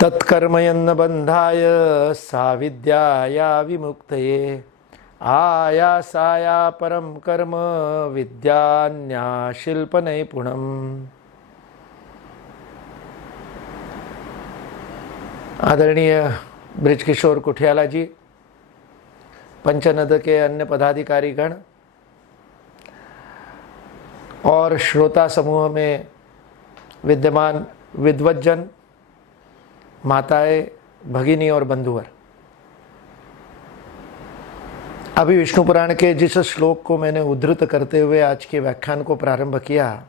तत्कर्मयन्न बंधाय सा विद्याया विमुक्तये आयासाया परम कर्म विद्यान्याशिल्प नैपुणम्। आदरणीय ब्रिजकिशोर कुठियाला जी, पंचनद के अन्य पदाधिकारीगण और श्रोता समूह में विद्यमान विद्वज्जन, माताएं, भगिनी और बंधुवर, अभी विष्णु पुराण के जिस श्लोक को मैंने उद्धृत करते हुए आज के व्याख्यान को प्रारंभ किया,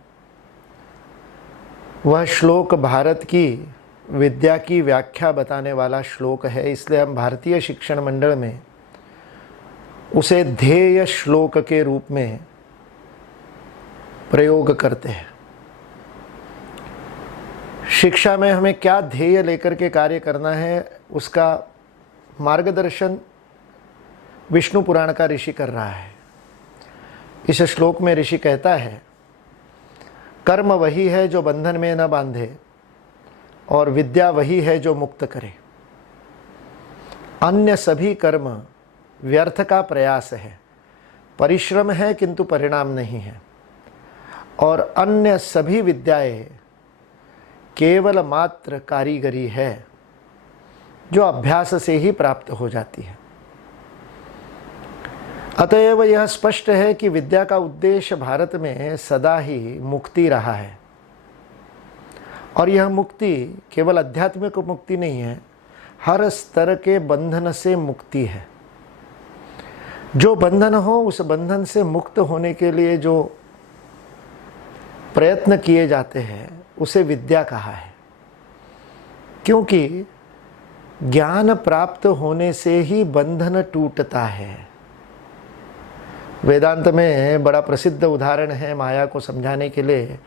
वह श्लोक भारत की विद्या की व्याख्या बताने वाला श्लोक है। इसलिए हम भारतीय शिक्षण मंडल में उसे ध्येय श्लोक के रूप में प्रयोग करते हैं। शिक्षा में हमें क्या ध्येय लेकर के कार्य करना है, उसका मार्गदर्शन विष्णु पुराण का ऋषि कर रहा है। इस श्लोक में ऋषि कहता है, कर्म वही है जो बंधन में न बांधे और विद्या वही है जो मुक्त करे। अन्य सभी कर्म व्यर्थ का प्रयास है, परिश्रम है किंतु परिणाम नहीं है। और अन्य सभी विद्याएं केवल मात्र कारीगरी है जो अभ्यास से ही प्राप्त हो जाती है। अतएव यह स्पष्ट है कि विद्या का उद्देश्य भारत में सदा ही मुक्ति रहा है। और यह मुक्ति केवल आध्यात्मिक मुक्ति नहीं है, हर स्तर के बंधन से मुक्ति है। जो बंधन हो, उस बंधन से मुक्त होने के लिए जो प्रयत्न किए जाते हैं उसे विद्या कहा है। क्योंकि ज्ञान प्राप्त होने से ही बंधन टूटता है। वेदांत में बड़ा प्रसिद्ध उदाहरण है माया को समझाने के लिए,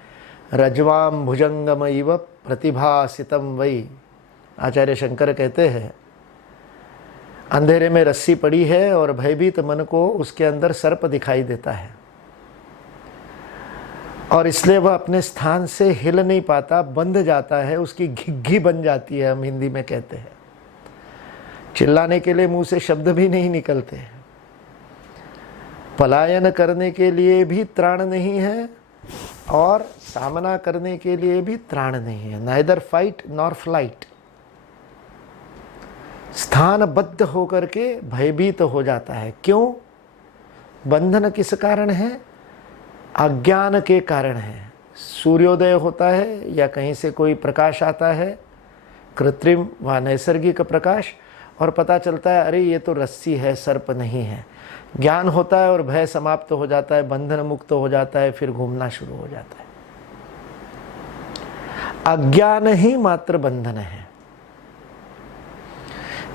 रज्वाम भुजंगम इव प्रतिभासितम वै। आचार्य शंकर कहते हैं, अंधेरे में रस्सी पड़ी है और भयभीत मन को उसके अंदर सर्प दिखाई देता है और इसलिए वह अपने स्थान से हिल नहीं पाता, बंध जाता है, उसकी घिघी बन जाती है, हम हिंदी में कहते हैं। चिल्लाने के लिए मुंह से शब्द भी नहीं निकलते, पलायन करने के लिए भी त्राण नहीं है और सामना करने के लिए भी त्राण नहीं है। Neither fight nor flight. स्थानबद्ध होकर के भयभीत हो जाता है। क्यों? बंधन किस कारण है? अज्ञान के कारण है। सूर्योदय होता है या कहीं से कोई प्रकाश आता है, कृत्रिम व नैसर्गिक प्रकाश, और पता चलता है अरे ये तो रस्सी है, सर्प नहीं है। ज्ञान होता है और भय समाप्त हो जाता है, बंधन मुक्त हो जाता है, फिर घूमना शुरू हो जाता है। अज्ञान ही मात्र बंधन है।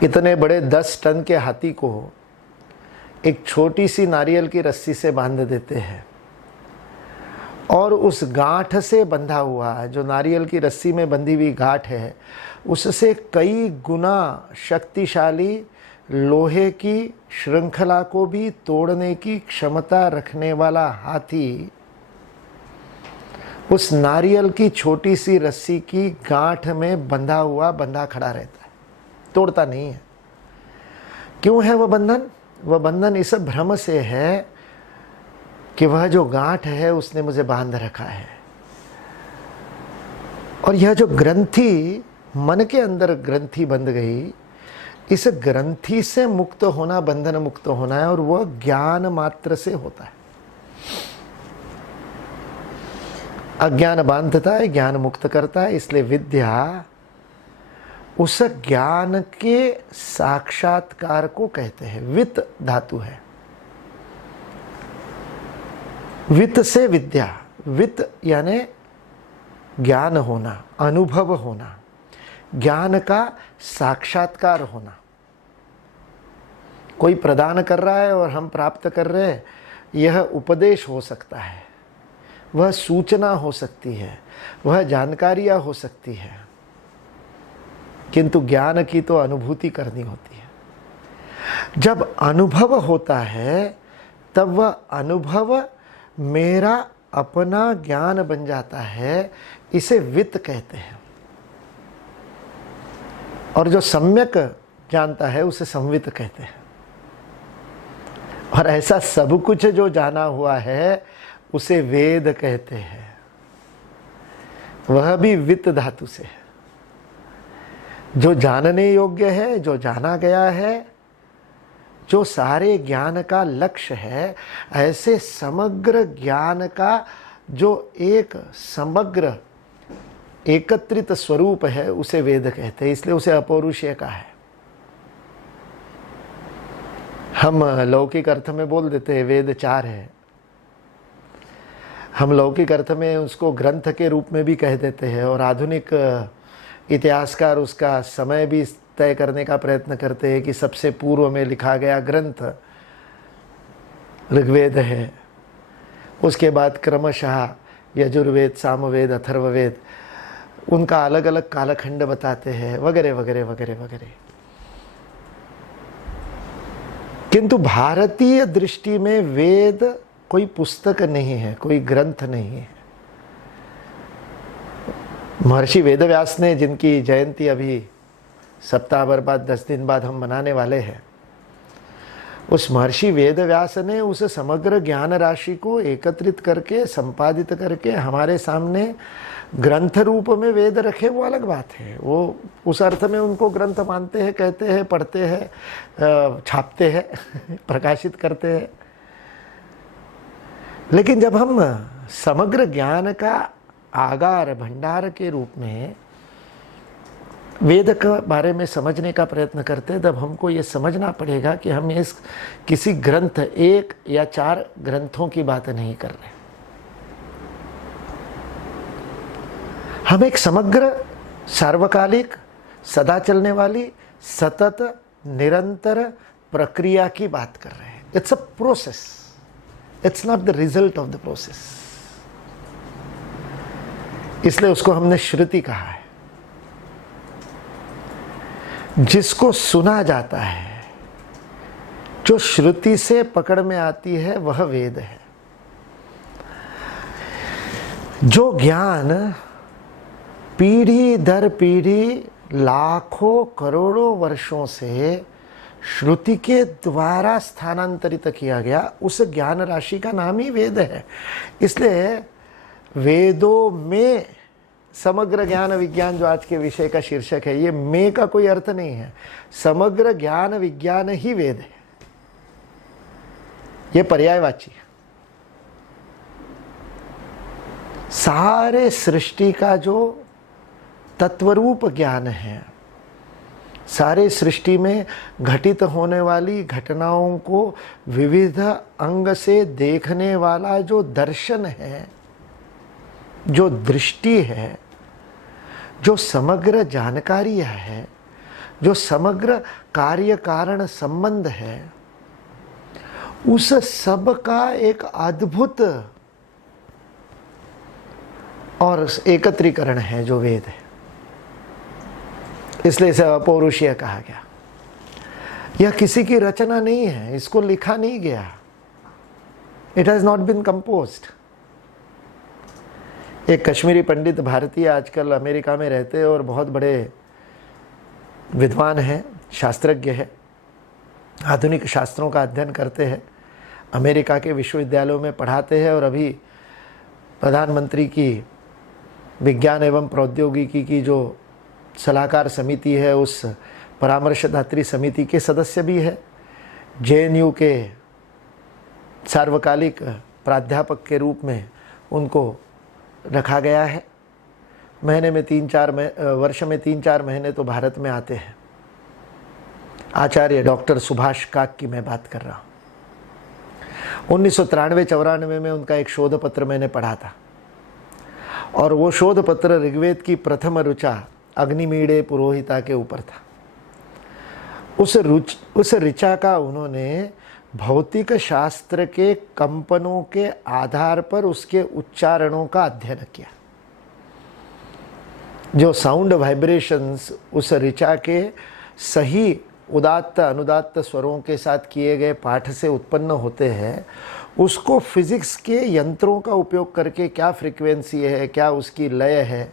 इतने बड़े 10 टन के हाथी को एक छोटी सी नारियल की रस्सी से बांध देते हैं और उस गांठ से बंधा हुआ, जो नारियल की रस्सी में बंधी हुई गांठ है, उससे कई गुना शक्तिशाली लोहे की श्रृंखला को भी तोड़ने की क्षमता रखने वाला हाथी उस नारियल की छोटी सी रस्सी की गांठ में बंधा खड़ा रहता है, तोड़ता नहीं है। क्यों है वह बंधन? वह बंधन इस भ्रम से है कि वह जो गांठ है उसने मुझे बांध रखा है। और यह जो ग्रंथि मन के अंदर ग्रंथि बंध गई, इस ग्रंथि से मुक्त होना, बंधन मुक्त होना है, और वह ज्ञान मात्र से होता है। अज्ञान बांधता है, ज्ञान मुक्त करता है। इसलिए विद्या उस ज्ञान के साक्षात्कार को कहते हैं। वित्त धातु है, वित्त से विद्या। वित्त यानी ज्ञान होना, अनुभव होना, ज्ञान का साक्षात्कार होना। कोई प्रदान कर रहा है और हम प्राप्त कर रहे हैं, यह उपदेश हो सकता है, वह सूचना हो सकती है, वह जानकारियां हो सकती है, किंतु ज्ञान की तो अनुभूति करनी होती है। जब अनुभव होता है तब वह अनुभव मेरा अपना ज्ञान बन जाता है। इसे वित्त कहते हैं। और जो सम्यक जानता है उसे संवित कहते हैं। और ऐसा सब कुछ जो जाना हुआ है उसे वेद कहते हैं, वह भी वित्त धातु से है। जो जानने योग्य है, जो जाना गया है, जो सारे ज्ञान का लक्ष्य है, ऐसे समग्र ज्ञान का जो एक समग्र एकत्रित स्वरूप है उसे वेद कहते हैं, इसलिए उसे अपौरुषेय कहा है। हम लौकिक अर्थ में बोल देते हैं वेद 4 है, हम लौकिक अर्थ में उसको ग्रंथ के रूप में भी कह देते हैं, और आधुनिक इतिहासकार उसका समय भी तय करने का प्रयत्न करते हैं कि सबसे पूर्व में लिखा गया ग्रंथ ऋग्वेद है, उसके बाद क्रमशः यजुर्वेद, सामवेद, अथर्ववेद, उनका अलग अलग कालखंड बताते हैं, वगैरह वगैरह वगैरह वगैरह। किंतु भारतीय दृष्टि में वेद कोई पुस्तक नहीं है, कोई ग्रंथ नहीं है। महर्षि वेदव्यास ने, जिनकी जयंती अभी सप्ताह भर बाद 10 दिन बाद हम मनाने वाले हैं, उस महर्षि वेदव्यास ने उस समग्र ज्ञान राशि को एकत्रित करके, संपादित करके हमारे सामने ग्रंथ रूप में वेद रखे, वो अलग बात है। वो उस अर्थ में उनको ग्रंथ मानते हैं, कहते हैं, पढ़ते हैं, छापते हैं, प्रकाशित करते हैं। लेकिन जब हम समग्र ज्ञान का आगार, भंडार के रूप में वेद के बारे में समझने का प्रयत्न करते हैं, तब हमको ये समझना पड़ेगा कि हम इस किसी ग्रंथ, 1 या 4 ग्रंथों की बात नहीं कर रहे। हम एक समग्र, सार्वकालिक, सदा चलने वाली, सतत, निरंतर प्रक्रिया की बात कर रहे हैं। It's a process, it's not the result of the process. इसलिए उसको हमने श्रुति कहा है। जिसको सुना जाता है, जो श्रुति से पकड़ में आती है, वह वेद है। जो ज्ञान पीढ़ी दर पीढ़ी, लाखों करोड़ों वर्षों से श्रुति के द्वारा स्थानांतरित किया गया, उस ज्ञान राशि का नाम ही वेद है। इसलिए वेदों में समग्र ज्ञान विज्ञान, जो आज के विषय का शीर्षक है, ये में का कोई अर्थ नहीं है। समग्र ज्ञान विज्ञान ही वेद है, ये पर्यायवाची है। सारे सृष्टि का जो तत्वरूप ज्ञान है, सारे सृष्टि में घटित होने वाली घटनाओं को विविध अंग से देखने वाला जो दर्शन है, जो दृष्टि है, जो समग्र जानकारियाँ है, जो समग्र कार्य कारण संबंध है, उस सब का एक अद्भुत और एकत्रीकरण है जो वेद है। इसलिए इसे अपौरुषीय कहा गया। यह किसी की रचना नहीं है, इसको लिखा नहीं गया। It has not been composed. एक कश्मीरी पंडित, भारतीय, आजकल अमेरिका में रहते हैं और बहुत बड़े विद्वान हैं, शास्त्रज्ञ है, आधुनिक शास्त्रों का अध्ययन करते हैं, अमेरिका के विश्वविद्यालयों में पढ़ाते हैं, और अभी प्रधानमंत्री की विज्ञान एवं प्रौद्योगिकी की जो सलाहकार समिति है, उस परामर्शदात्री समिति के सदस्य भी है। JNU के सार्वकालिक प्राध्यापक के रूप में उनको रखा गया है। महीने में 3-4 वर्ष में 3-4 महीने तो भारत में आते हैं। आचार्य डॉक्टर सुभाष काक की मैं बात कर रहा हूँ। 1993-94 में उनका एक शोध पत्र मैंने पढ़ा था, और वो शोध पत्र ऋग्वेद की प्रथम ऋचा अग्निमीड़े पुरोहिता के ऊपर था। उस ऋचा का उन्होंने भौतिक शास्त्र के कंपनों के आधार पर उसके उच्चारणों का अध्ययन किया। जो साउंड वाइब्रेशंस उस ऋचा के सही उदात्त अनुदात्त स्वरों के साथ किए गए पाठ से उत्पन्न होते हैं, उसको फिजिक्स के यंत्रों का उपयोग करके क्या फ्रीक्वेंसी है, क्या उसकी लय है,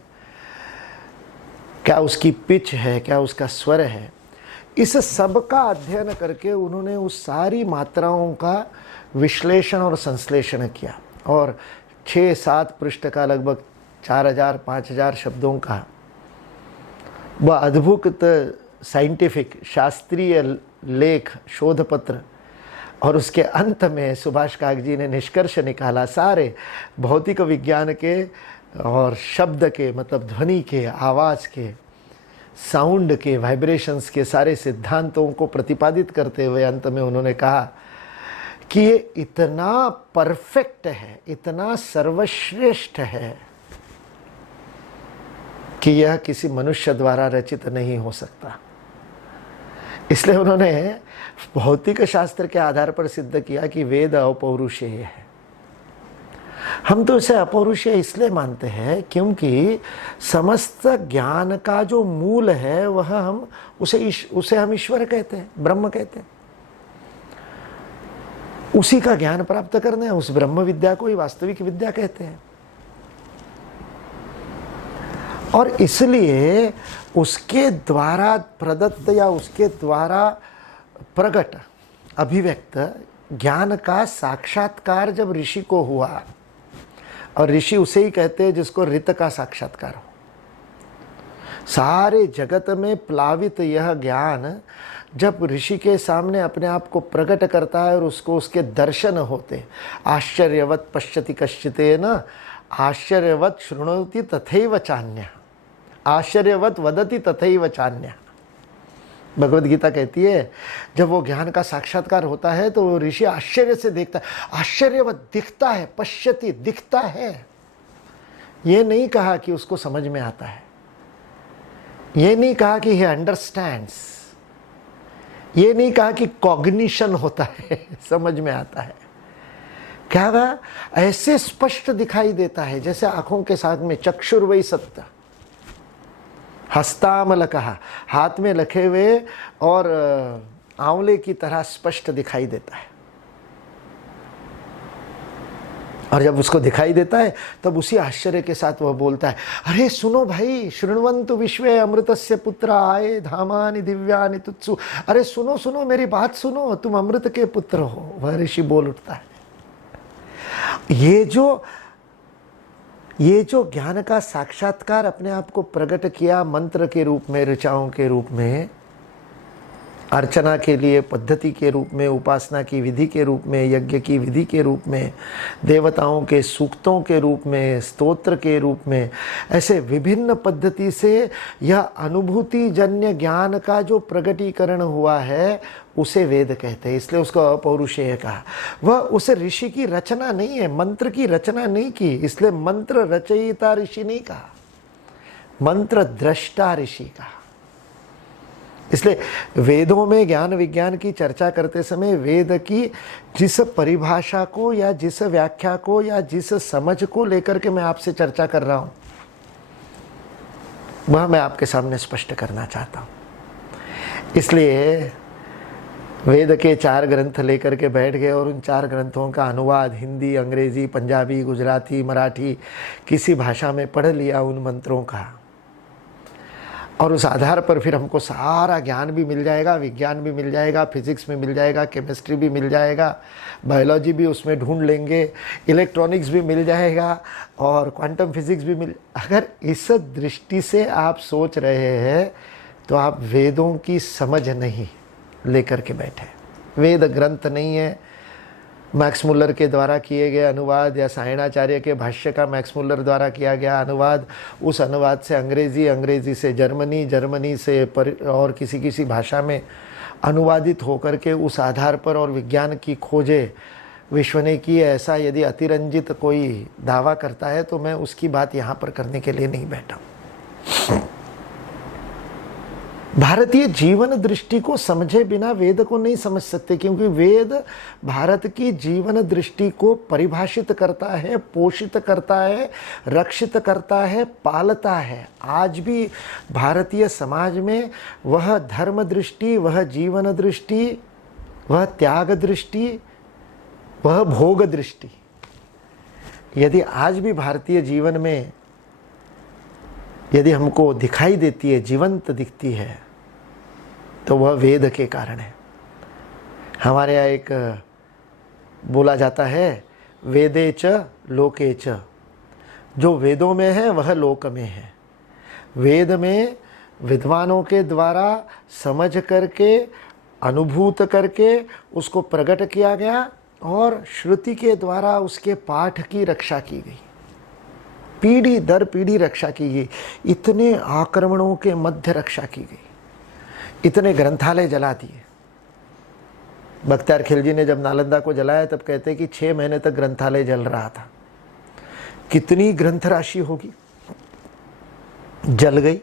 क्या उसकी पिच है, क्या उसका स्वर है, इस सब का अध्ययन करके उन्होंने उस सारी मात्राओं का विश्लेषण और संश्लेषण किया और 6-7 पृष्ठ का लगभग 4000-5000 शब्दों का वह अद्भुत साइंटिफिक शास्त्रीय लेख शोध पत्र, और उसके अंत में सुभाष कागजी ने निष्कर्ष निकाला सारे भौतिक विज्ञान के और शब्द के, मतलब ध्वनि के, आवाज़ के, साउंड के, वाइब्रेशंस के सारे सिद्धांतों को प्रतिपादित करते हुए अंत में उन्होंने कहा कि ये इतना परफेक्ट है, इतना सर्वश्रेष्ठ है कि यह किसी मनुष्य द्वारा रचित नहीं हो सकता। इसलिए उन्होंने भौतिक शास्त्र के आधार पर सिद्ध किया कि वेद अपौरुषेय है। हम तो इसे अपौरुषेय इसलिए मानते हैं क्योंकि समस्त ज्ञान का जो मूल है वह हम उसे हम ईश्वर कहते हैं, ब्रह्म कहते हैं। उसी का ज्ञान प्राप्त करना है, उस ब्रह्म विद्या को ही वास्तविक विद्या कहते हैं। और इसलिए उसके द्वारा प्रदत्त या उसके द्वारा प्रकट अभिव्यक्त ज्ञान का साक्षात्कार जब ऋषि को हुआ, और ऋषि उसे ही कहते हैं जिसको ऋत का साक्षात्कार हो, सारे जगत में प्लावित यह ज्ञान जब ऋषि के सामने अपने आप को प्रकट करता है और उसको उसके दर्शन होते, आश्चर्यवत पश्यति कश्चितेन आश्चर्यवत शृणोति तथैव चान्यः, आश्चर्यवत वदति तथैव चान्यः। भगवद गीता कहती है जब वो ज्ञान का साक्षात्कार होता है तो वो ऋषि आश्चर्य से देखता है, आश्चर्यवत दिखता है, पश्यति दिखता है। ये नहीं कहा कि उसको समझ में आता है, ये नहीं कहा कि ही अंडरस्टैंड्स, ये नहीं कहा कि कॉग्निशन होता है, समझ में आता है। क्या वह ऐसे स्पष्ट दिखाई देता है जैसे आंखों के साथ में चक्षुर्वै सत्य, हस्तामल कहा, हाथ में लखे हुए और आंवले की तरह स्पष्ट दिखाई देता है। और जब उसको दिखाई देता है तब उसी आश्चर्य के साथ वह बोलता है, अरे सुनो भाई, शृण्वन्तु विश्वे अमृतस्य पुत्र आए धामानि दिव्यानि तुत्सु, अरे सुनो सुनो मेरी बात सुनो, तुम अमृत के पुत्र हो। वह ऋषि बोल उठता है। ये जो ज्ञान का साक्षात्कार अपने आप को प्रकट किया मंत्र के रूप में, ऋचाओं के रूप में, अर्चना के लिए पद्धति के रूप में, उपासना की विधि के रूप में, यज्ञ की विधि के रूप में, देवताओं के सूक्तों के रूप में, स्तोत्र के रूप में, ऐसे विभिन्न पद्धति से यह अनुभूति जन्य ज्ञान का जो प्रकटीकरण हुआ है उसे वेद कहते हैं। इसलिए उसको अपौरुषेय कहा। वह उस ऋषि की रचना नहीं है, मंत्र की रचना नहीं की, इसलिए मंत्र रचयिता ऋषि नहीं कहा, मंत्र दृष्टा ऋषि कहा। इसलिए वेदों में ज्ञान विज्ञान की चर्चा करते समय वेद की जिस परिभाषा को या जिस व्याख्या को या जिस समझ को लेकर के मैं आपसे चर्चा कर रहा हूं, वह मैं आपके सामने स्पष्ट करना चाहता हूं। इसलिए वेद के 4 ग्रंथ लेकर के बैठ गए और उन 4 ग्रंथों का अनुवाद हिंदी, अंग्रेजी, पंजाबी, गुजराती, मराठी किसी भाषा में पढ़ लिया उन मंत्रों का, और उस आधार पर फिर हमको सारा ज्ञान भी मिल जाएगा, विज्ञान भी मिल जाएगा, फिजिक्स में मिल जाएगा, केमिस्ट्री भी मिल जाएगा, बायोलॉजी भी उसमें ढूंढ लेंगे, इलेक्ट्रॉनिक्स भी मिल जाएगा और क्वांटम फिजिक्स भी मिल। अगर इस दृष्टि से आप सोच रहे हैं तो आप वेदों की समझ नहीं लेकर के बैठे। वेद ग्रंथ नहीं है, मैक्स मुल्लर के द्वारा किए गए अनुवाद या सायणाचार्य के भाष्य का मैक्स मुल्लर द्वारा किया गया अनुवाद, उस अनुवाद से अंग्रेजी, अंग्रेजी से जर्मनी, जर्मनी से और किसी भाषा में अनुवादित होकर के उस आधार पर और विज्ञान की खोजें विश्व ने की, ऐसा यदि अतिरंजित कोई दावा करता है तो मैं उसकी बात यहाँ पर करने के लिए नहीं बैठा। भारतीय जीवन दृष्टि को समझे बिना वेद को नहीं समझ सकते, क्योंकि वेद भारत की जीवन दृष्टि को परिभाषित करता है, पोषित करता है, रक्षित करता है, पालता है। आज भी भारतीय समाज में वह धर्म दृष्टि, वह जीवन दृष्टि, वह त्याग दृष्टि, वह भोग दृष्टि, यदि आज भी भारतीय जीवन में यदि हमको दिखाई देती है, जीवंत दिखती है, तो वह वेद के कारण है। हमारे यहाँ एक बोला जाता है, वेदे च लोके च, जो वेदों में है वह लोक में है। वेद में विद्वानों के द्वारा समझ करके, अनुभूत करके उसको प्रकट किया गया और श्रुति के द्वारा उसके पाठ की रक्षा की गई, पीढ़ी दर पीढ़ी रक्षा की गई, इतने आक्रमणों के मध्य रक्षा की गई, इतने ग्रंथालय जला दिए। बख्तियार खिलजी ने जब नालंदा को जलाया तब कहते कि 6 महीने तक ग्रंथालय जल रहा था। कितनी ग्रंथ राशि होगी, जल गई।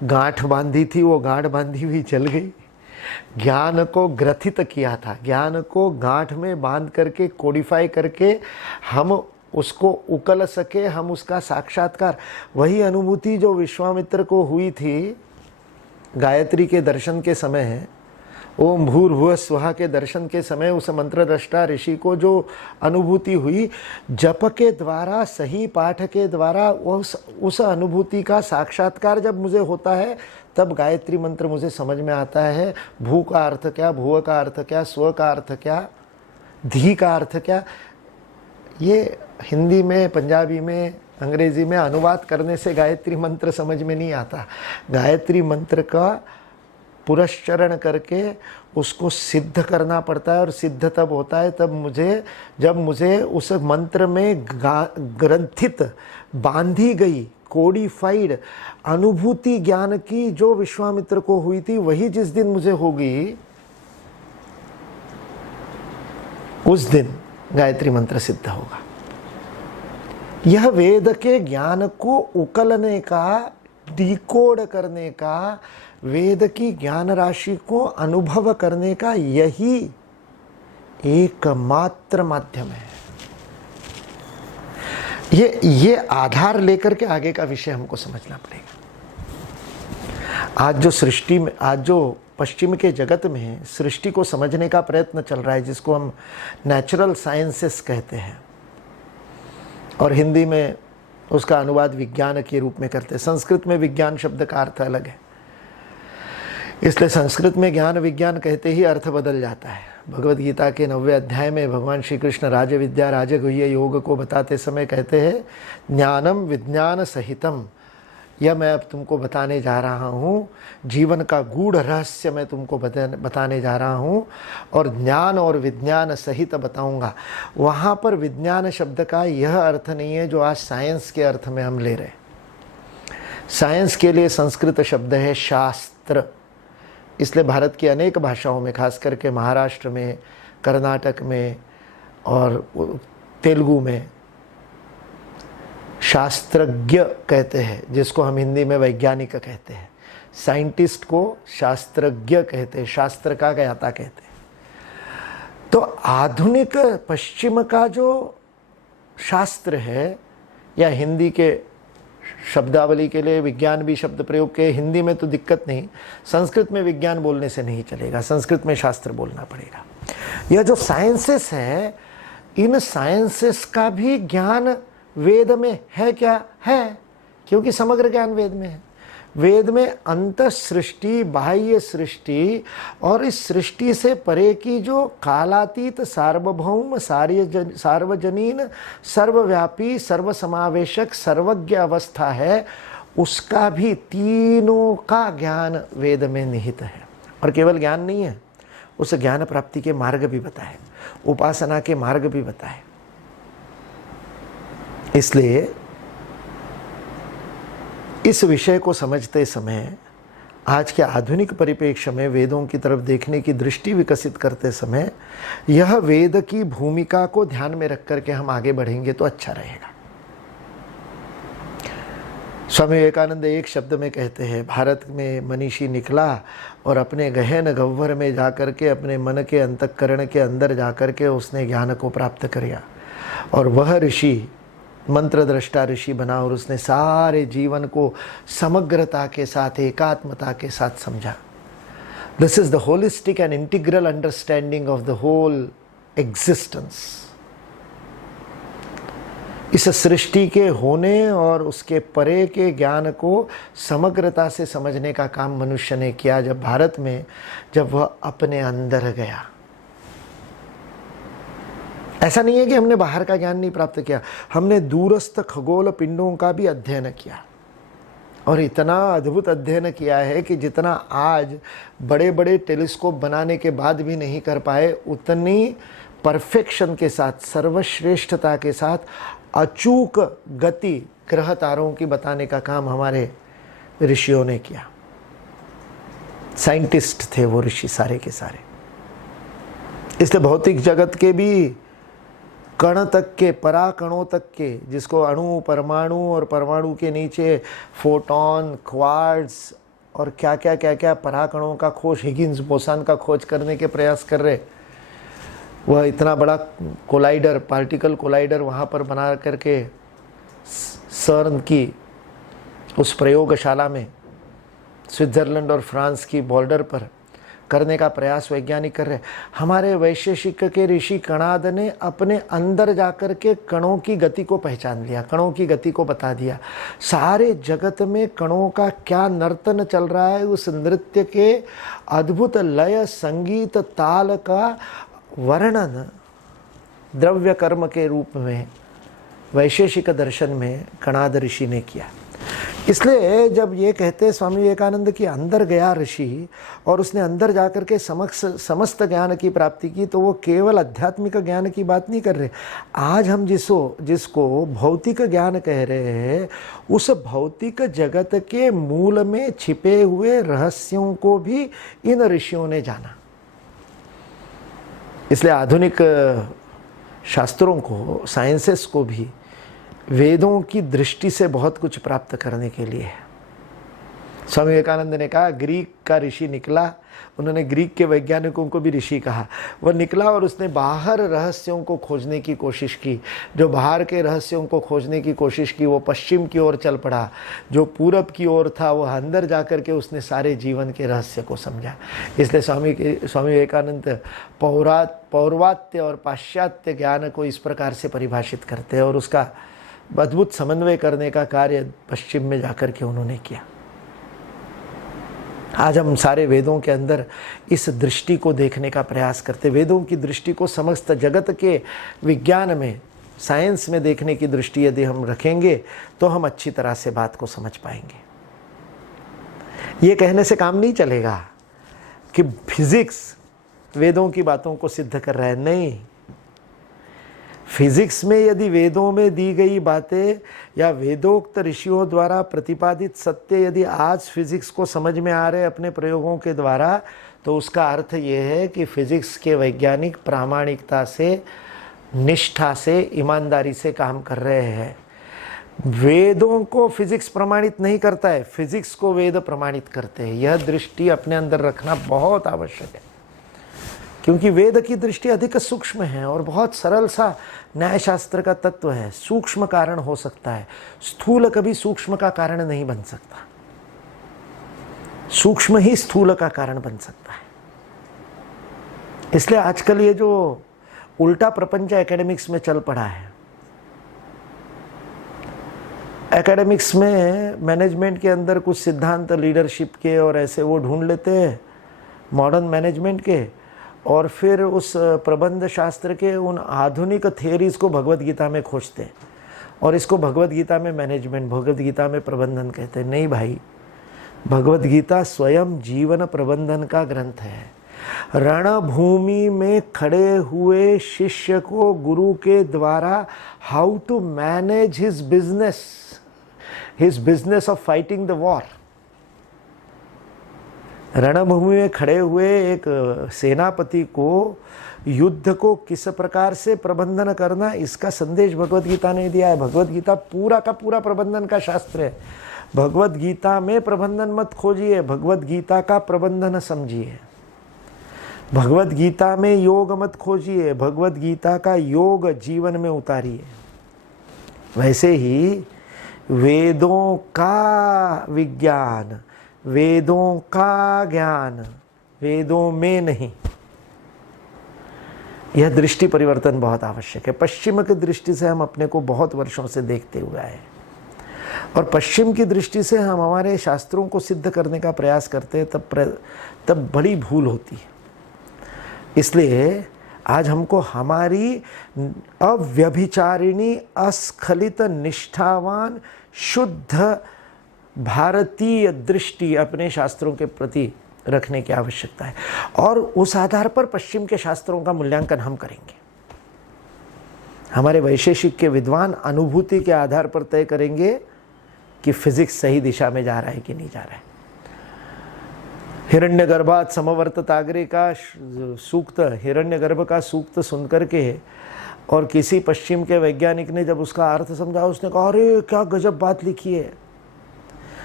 गांठ बांधी थी, वो गांठ बांधी हुई जल गई। ज्ञान को ग्रथित किया था, ज्ञान को गांठ में बांध करके, कोडिफाई करके हम उसको उकल सके, हम उसका साक्षात्कार, वही अनुभूति जो विश्वामित्र को हुई थी गायत्री के दर्शन के समय है, ओम भूर्भुवः स्वः के दर्शन के समय उस मंत्र दृष्टा ऋषि को जो अनुभूति हुई, जप के द्वारा, सही पाठ के द्वारा उस अनुभूति का साक्षात्कार जब मुझे होता है, तब गायत्री मंत्र मुझे समझ में आता है। भू का अर्थ क्या, भुव का अर्थ क्या, स्व का अर्थ क्या, धी का अर्थ क्या, ये हिंदी में, पंजाबी में, अंग्रेजी में अनुवाद करने से गायत्री मंत्र समझ में नहीं आता। गायत्री मंत्र का पुरस्चरण करके उसको सिद्ध करना पड़ता है, और सिद्ध तब होता है जब मुझे उस मंत्र में ग्रंथित, बांधी गई, कोडिफाइड अनुभूति ज्ञान की जो विश्वामित्र को हुई थी, वही जिस दिन मुझे होगी, उस दिन गायत्री मंत्र सिद्ध होगा। यह वेद के ज्ञान को उकलने का, डिकोड करने का, वेद की ज्ञान राशि को अनुभव करने का यही एकमात्र माध्यम है। ये आधार लेकर के आगे का विषय हमको समझना पड़ेगा। आज जो सृष्टि में, आज जो पश्चिम के जगत में सृष्टि को समझने का प्रयत्न चल रहा है, जिसको हम नेचुरल साइंसेस कहते हैं, और हिंदी में उसका अनुवाद विज्ञान के रूप में करते हैं। संस्कृत में विज्ञान शब्द का अर्थ अलग है, इसलिए संस्कृत में ज्ञान विज्ञान कहते ही अर्थ बदल जाता है। भगवद गीता के 9वें अध्याय में भगवान श्री कृष्ण राज विद्या राजगुह्य योग को बताते समय कहते हैं, ज्ञानम विज्ञान सहितम। यह मैं अब तुमको बताने जा रहा हूँ, जीवन का गूढ़ रहस्य मैं तुमको बताने जा रहा हूँ, और ज्ञान और विज्ञान सहित बताऊँगा। वहाँ पर विज्ञान शब्द का यह अर्थ नहीं है जो आज साइंस के अर्थ में हम ले रहे। साइंस के लिए संस्कृत शब्द है शास्त्र। इसलिए भारत की अनेक भाषाओं में, खास करके महाराष्ट्र में, कर्नाटक में और तेलुगु में शास्त्रज्ञ कहते हैं, जिसको हम हिंदी में वैज्ञानिक कहते हैं। साइंटिस्ट को शास्त्रज्ञ कहते हैं, शास्त्र का ज्ञाता कहते हैं। तो आधुनिक पश्चिम का जो शास्त्र है, या हिंदी के शब्दावली के लिए विज्ञान भी शब्द प्रयोग के, हिंदी में तो दिक्कत नहीं, संस्कृत में विज्ञान बोलने से नहीं चलेगा, संस्कृत में शास्त्र बोलना पड़ेगा। यह जो साइंसेस है, इन साइंसेस का भी ज्ञान वेद में है क्या? है, क्योंकि समग्र ज्ञान वेद में है। वेद में अंत सृष्टि, बाह्य सृष्टि और इस सृष्टि से परे की जो कालातीत, सार्वभौम, सार्वजनीन, सर्वव्यापी, सर्वसमावेशक, सर्वज्ञ अवस्था है, उसका भी, तीनों का ज्ञान वेद में निहित है। और केवल ज्ञान नहीं है, उस ज्ञान प्राप्ति के मार्ग भी बताए, उपासना के मार्ग भी बताए। इसलिए इस विषय को समझते समय, आज के आधुनिक परिप्रेक्ष्य में वेदों की तरफ देखने की दृष्टि विकसित करते समय, यह वेद की भूमिका को ध्यान में रख करके हम आगे बढ़ेंगे तो अच्छा रहेगा। स्वामी विवेकानंद एक शब्द में कहते हैं, भारत में मनीषी निकला और अपने गहन गह्वर में जाकर के, अपने मन के अंतःकरण के अंदर जाकर के उसने ज्ञान को प्राप्त किया, और वह ऋषि मंत्र दृष्टा ऋषि बना, और उसने सारे जीवन को समग्रता के साथ, एकात्मता के साथ समझा। This is the holistic and integral understanding of the whole existence. इस सृष्टि के होने और उसके परे के ज्ञान को समग्रता से समझने का काम मनुष्य ने किया जब भारत में, जब वह अपने अंदर गया। ऐसा नहीं है कि हमने बाहर का ज्ञान नहीं प्राप्त किया, हमने दूरस्थ खगोल पिंडों का भी अध्ययन किया, और इतना अद्भुत अध्ययन किया है कि जितना आज बड़े बड़े टेलीस्कोप बनाने के बाद भी नहीं कर पाए, उतनी परफेक्शन के साथ, सर्वश्रेष्ठता के साथ अचूक गति ग्रह तारों की बताने का काम हमारे ऋषियों ने किया। साइंटिस्ट थे वो ऋषि सारे के सारे। इसलिए भौतिक जगत के भी कण तक के, पराकणों तक के, जिसको अणु, परमाणु और परमाणु के नीचे फोटॉन, क्वार्ट्ज और क्या क्या क्या क्या पराकणों का खोज, हिगिंस बोसान का खोज करने के प्रयास कर रहे, वह इतना बड़ा कोलाइडर, पार्टिकल कोलाइडर वहाँ पर बना करके सर्न की उस प्रयोगशाला में स्विट्ज़रलैंड और फ्रांस की बॉर्डर पर करने का प्रयास वैज्ञानिक कर रहे। हमारे वैशेषिक के ऋषि कणाद ने अपने अंदर जाकर के कणों की गति को पहचान लिया, कणों की गति को बता दिया। सारे जगत में कणों का क्या नर्तन चल रहा है, उस नृत्य के अद्भुत लय, संगीत, ताल का वर्णन द्रव्य कर्म के रूप में वैशेषिक दर्शन में कणाद ऋषि ने किया। इसलिए जब ये कहते स्वामी विवेकानंद की अंदर गया ऋषि और उसने अंदर जाकर के समस्त ज्ञान की प्राप्ति की, तो वो केवल आध्यात्मिक ज्ञान की बात नहीं कर रहे। आज हम जिसको भौतिक ज्ञान कह रहे हैं, उस भौतिक जगत के मूल में छिपे हुए रहस्यों को भी इन ऋषियों ने जाना। इसलिए आधुनिक शास्त्रों को, साइंसेस को भी वेदों की दृष्टि से बहुत कुछ प्राप्त करने के लिए है। स्वामी विवेकानंद ने कहा, ग्रीक का ऋषि निकला, उन्होंने ग्रीक के वैज्ञानिकों को भी ऋषि कहा, वह निकला और उसने बाहर रहस्यों को खोजने की कोशिश की। जो बाहर के रहस्यों को खोजने की कोशिश की वो पश्चिम की ओर चल पड़ा, जो पूरब की ओर था वह अंदर जाकर के उसने सारे जीवन के रहस्य को समझा। इसलिए स्वामी विवेकानंद पौर्वात्य और पाश्चात्य ज्ञान को इस प्रकार से परिभाषित करते हैं, और उसका अद्भुत समन्वय करने का कार्य पश्चिम में जाकर के उन्होंने किया। आज हम सारे वेदों के अंदर इस दृष्टि को देखने का प्रयास करते। वेदों की दृष्टि को समस्त जगत के विज्ञान में, साइंस में देखने की दृष्टि यदि हम रखेंगे तो हम अच्छी तरह से बात को समझ पाएंगे। ये कहने से काम नहीं चलेगा कि फिजिक्स वेदों की बातों को सिद्ध कर रहा है, नहीं। फिजिक्स में यदि वेदों में दी गई बातें या वेदोक्त ऋषियों द्वारा प्रतिपादित सत्य यदि आज फिजिक्स को समझ में आ रहे अपने प्रयोगों के द्वारा, तो उसका अर्थ ये है कि फिजिक्स के वैज्ञानिक प्रामाणिकता से, निष्ठा से, ईमानदारी से काम कर रहे हैं। वेदों को फिजिक्स प्रमाणित नहीं करता है, फिजिक्स को वेद प्रमाणित करते हैं। यह दृष्टि अपने अंदर रखना बहुत आवश्यक है, क्योंकि वेद की दृष्टि अधिक सूक्ष्म है और बहुत सरल सा न्यायशास्त्र का तत्व है। सूक्ष्म कारण हो सकता है, स्थूल कभी सूक्ष्म का कारण नहीं बन सकता, सूक्ष्म ही स्थूल का कारण बन सकता है। इसलिए आजकल ये जो उल्टा प्रपंच एकेडमिक्स में चल पड़ा है, एकेडमिक्स में मैनेजमेंट के अंदर कुछ सिद्धांत लीडरशिप के और ऐसे वो ढूंढ लेते हैं मॉडर्न मैनेजमेंट के, और फिर उस प्रबंध शास्त्र के उन आधुनिक थियरीज को भगवत गीता में खोजते हैं, और इसको भगवत गीता में मैनेजमेंट, भगवत गीता में प्रबंधन कहते हैं। नहीं भाई, भगवत गीता स्वयं जीवन प्रबंधन का ग्रंथ है। रणभूमि में खड़े हुए शिष्य को गुरु के द्वारा how to manage his business of fighting the war, रणभूमि में खड़े हुए एक सेनापति को युद्ध को किस प्रकार से प्रबंधन करना, इसका संदेश भगवत गीता ने दिया है। भगवत गीता पूरा का पूरा प्रबंधन का शास्त्र है। भगवत गीता में प्रबंधन मत खोजिए, भगवत गीता का प्रबंधन समझिए। भगवत गीता में योग मत खोजिए, भगवत गीता का योग जीवन में उतारिए। वैसे ही वेदों का विज्ञान, वेदों का ज्ञान वेदों में नहीं, यह दृष्टि परिवर्तन बहुत आवश्यक है। पश्चिम की दृष्टि से हम अपने को बहुत वर्षों से देखते हुए आए और पश्चिम की दृष्टि से हम हमारे शास्त्रों को सिद्ध करने का प्रयास करते हैं, तब बड़ी भूल होती है। इसलिए आज हमको हमारी अव्यभिचारिणी, अस्खलित, निष्ठावान, शुद्ध भारतीय दृष्टि अपने शास्त्रों के प्रति रखने की आवश्यकता है और उस आधार पर पश्चिम के शास्त्रों का मूल्यांकन हम करेंगे। हमारे वैशेषिक के विद्वान अनुभूति के आधार पर तय करेंगे कि फिजिक्स सही दिशा में जा रहा है कि नहीं जा रहा है। हिरण्यगर्भात् समवर्तताग्रे का सूक्त, हिरण्यगर्भ का सूक्त सुनकर के और किसी पश्चिम के वैज्ञानिक ने जब उसका अर्थ समझा, उसने कहा अरे क्या गजब बात लिखी है।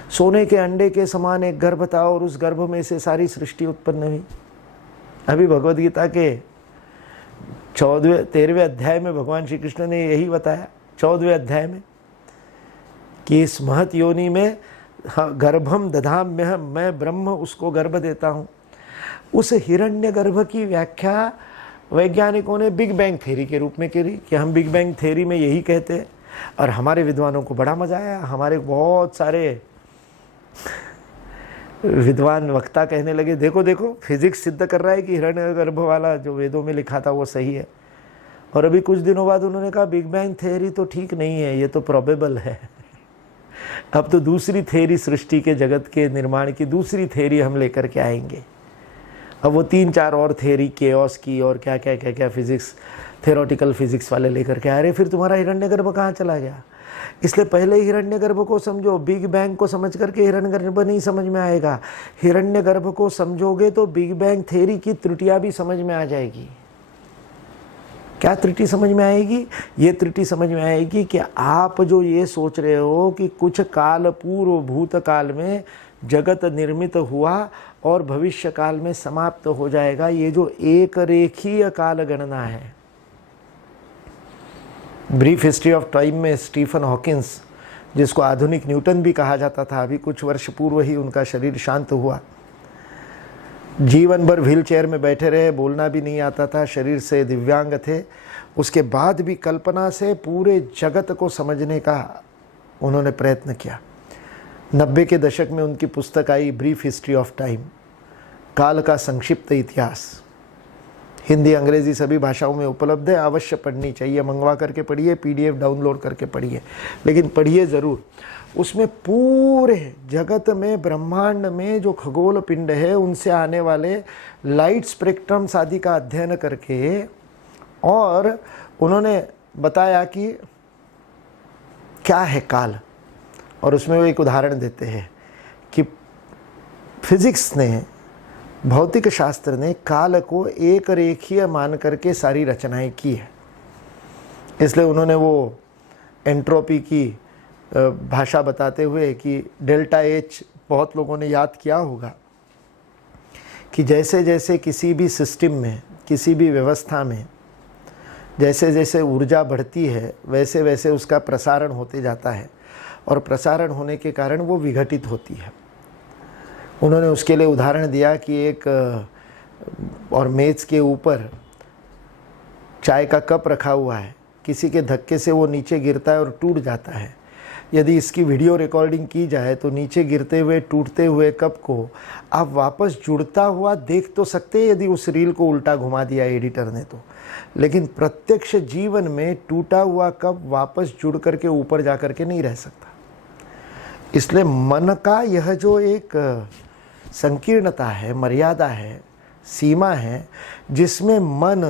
सोने के अंडे के समान एक गर्भ था और उस गर्भ में से सारी सृष्टि उत्पन्न हुई। अभी भगवद गीता के 13वें अध्याय में भगवान श्री कृष्ण ने यही बताया, 14वें अध्याय में, कि इस महत योनि में गर्भम दधाम्यहम, मैं ब्रह्म उसको गर्भ देता हूँ। उस हिरण्य गर्भ की व्याख्या वैज्ञानिकों ने बिग बैंग थ्योरी के रूप में करी कि हम बिग बैंग थ्योरी में यही कहते हैं और हमारे विद्वानों को बड़ा मजा आया। हमारे बहुत सारे विद्वान वक्ता कहने लगे देखो देखो फिजिक्स सिद्ध कर रहा है कि हिरण्यगर्भ वाला जो वेदों में लिखा था वो सही है। और अभी कुछ दिनों बाद उन्होंने कहा बिग बैंग थ्योरी तो ठीक नहीं है, ये तो प्रोबेबल है। अब तो दूसरी थ्योरी, सृष्टि के जगत के निर्माण की दूसरी थ्योरी हम लेकर के आएंगे। अब वो 3-4 और थ्योरी, केओस की और क्या क्या क्या क्या फिजिक्स, थ्योरेटिकल फिजिक्स वाले लेकर के आ रहे। फिर तुम्हारा हिरण्यगर्भ कहाँ चला गया? इसलिए पहले हिरण्यगर्भ को समझो, बिग बैंग को समझ करके हिरण्यगर्भ नहीं समझ में आएगा। हिरण्यगर्भ को समझोगे तो बिग बैंग थ्योरी की त्रुटियां भी समझ में आ जाएगी। क्या त्रुटि समझ में आएगी? ये त्रुटि समझ में आएगी कि आप जो ये सोच रहे हो कि कुछ काल पूर्व भूतकाल में जगत निर्मित हुआ और भविष्य काल में समाप्त हो जाएगा, ये जो एक रेखीय काल गणना है। ब्रीफ हिस्ट्री ऑफ टाइम में स्टीफन हॉकिंस, जिसको आधुनिक न्यूटन भी कहा जाता था, अभी कुछ वर्ष पूर्व ही उनका शरीर शांत हुआ। जीवन भर व्हील चेयर में बैठे रहे, बोलना भी नहीं आता था, शरीर से दिव्यांग थे। उसके बाद भी कल्पना से पूरे जगत को समझने का उन्होंने प्रयत्न किया। 90 के दशक में उनकी पुस्तक आई ब्रीफ हिस्ट्री ऑफ टाइम, काल का संक्षिप्त इतिहास। हिंदी अंग्रेजी सभी भाषाओं में उपलब्ध है, अवश्य पढ़नी चाहिए। मंगवा करके पढ़िए, PDF डाउनलोड करके पढ़िए, लेकिन पढ़िए ज़रूर। उसमें पूरे जगत में, ब्रह्मांड में जो खगोल पिंड है उनसे आने वाले लाइट स्पेक्ट्रम्स आदि का अध्ययन करके और उन्होंने बताया कि क्या है काल। और उसमें वो एक उदाहरण देते हैं कि फिजिक्स ने, भौतिक शास्त्र ने काल को एक रेखीय मान करके सारी रचनाएं की है। इसलिए उन्होंने वो एंट्रोपी की भाषा बताते हुए कि डेल्टा H, बहुत लोगों ने याद किया होगा कि जैसे जैसे किसी भी सिस्टम में, किसी भी व्यवस्था में जैसे जैसे ऊर्जा बढ़ती है वैसे वैसे उसका प्रसारण होते जाता है और प्रसारण होने के कारण वो विघटित होती है। उन्होंने उसके लिए उदाहरण दिया कि एक और मेज़ के ऊपर चाय का कप रखा हुआ है, किसी के धक्के से वो नीचे गिरता है और टूट जाता है। यदि इसकी वीडियो रिकॉर्डिंग की जाए तो नीचे गिरते हुए, टूटते हुए कप को आप वापस जुड़ता हुआ देख तो सकते हैं यदि उस रील को उल्टा घुमा दिया एडिटर ने तो, लेकिन प्रत्यक्ष जीवन में टूटा हुआ कप वापस जुड़ करके ऊपर जा करके नहीं रह सकता। इसलिए मन का यह जो एक संकीर्णता है, मर्यादा है, सीमा है, जिसमें मन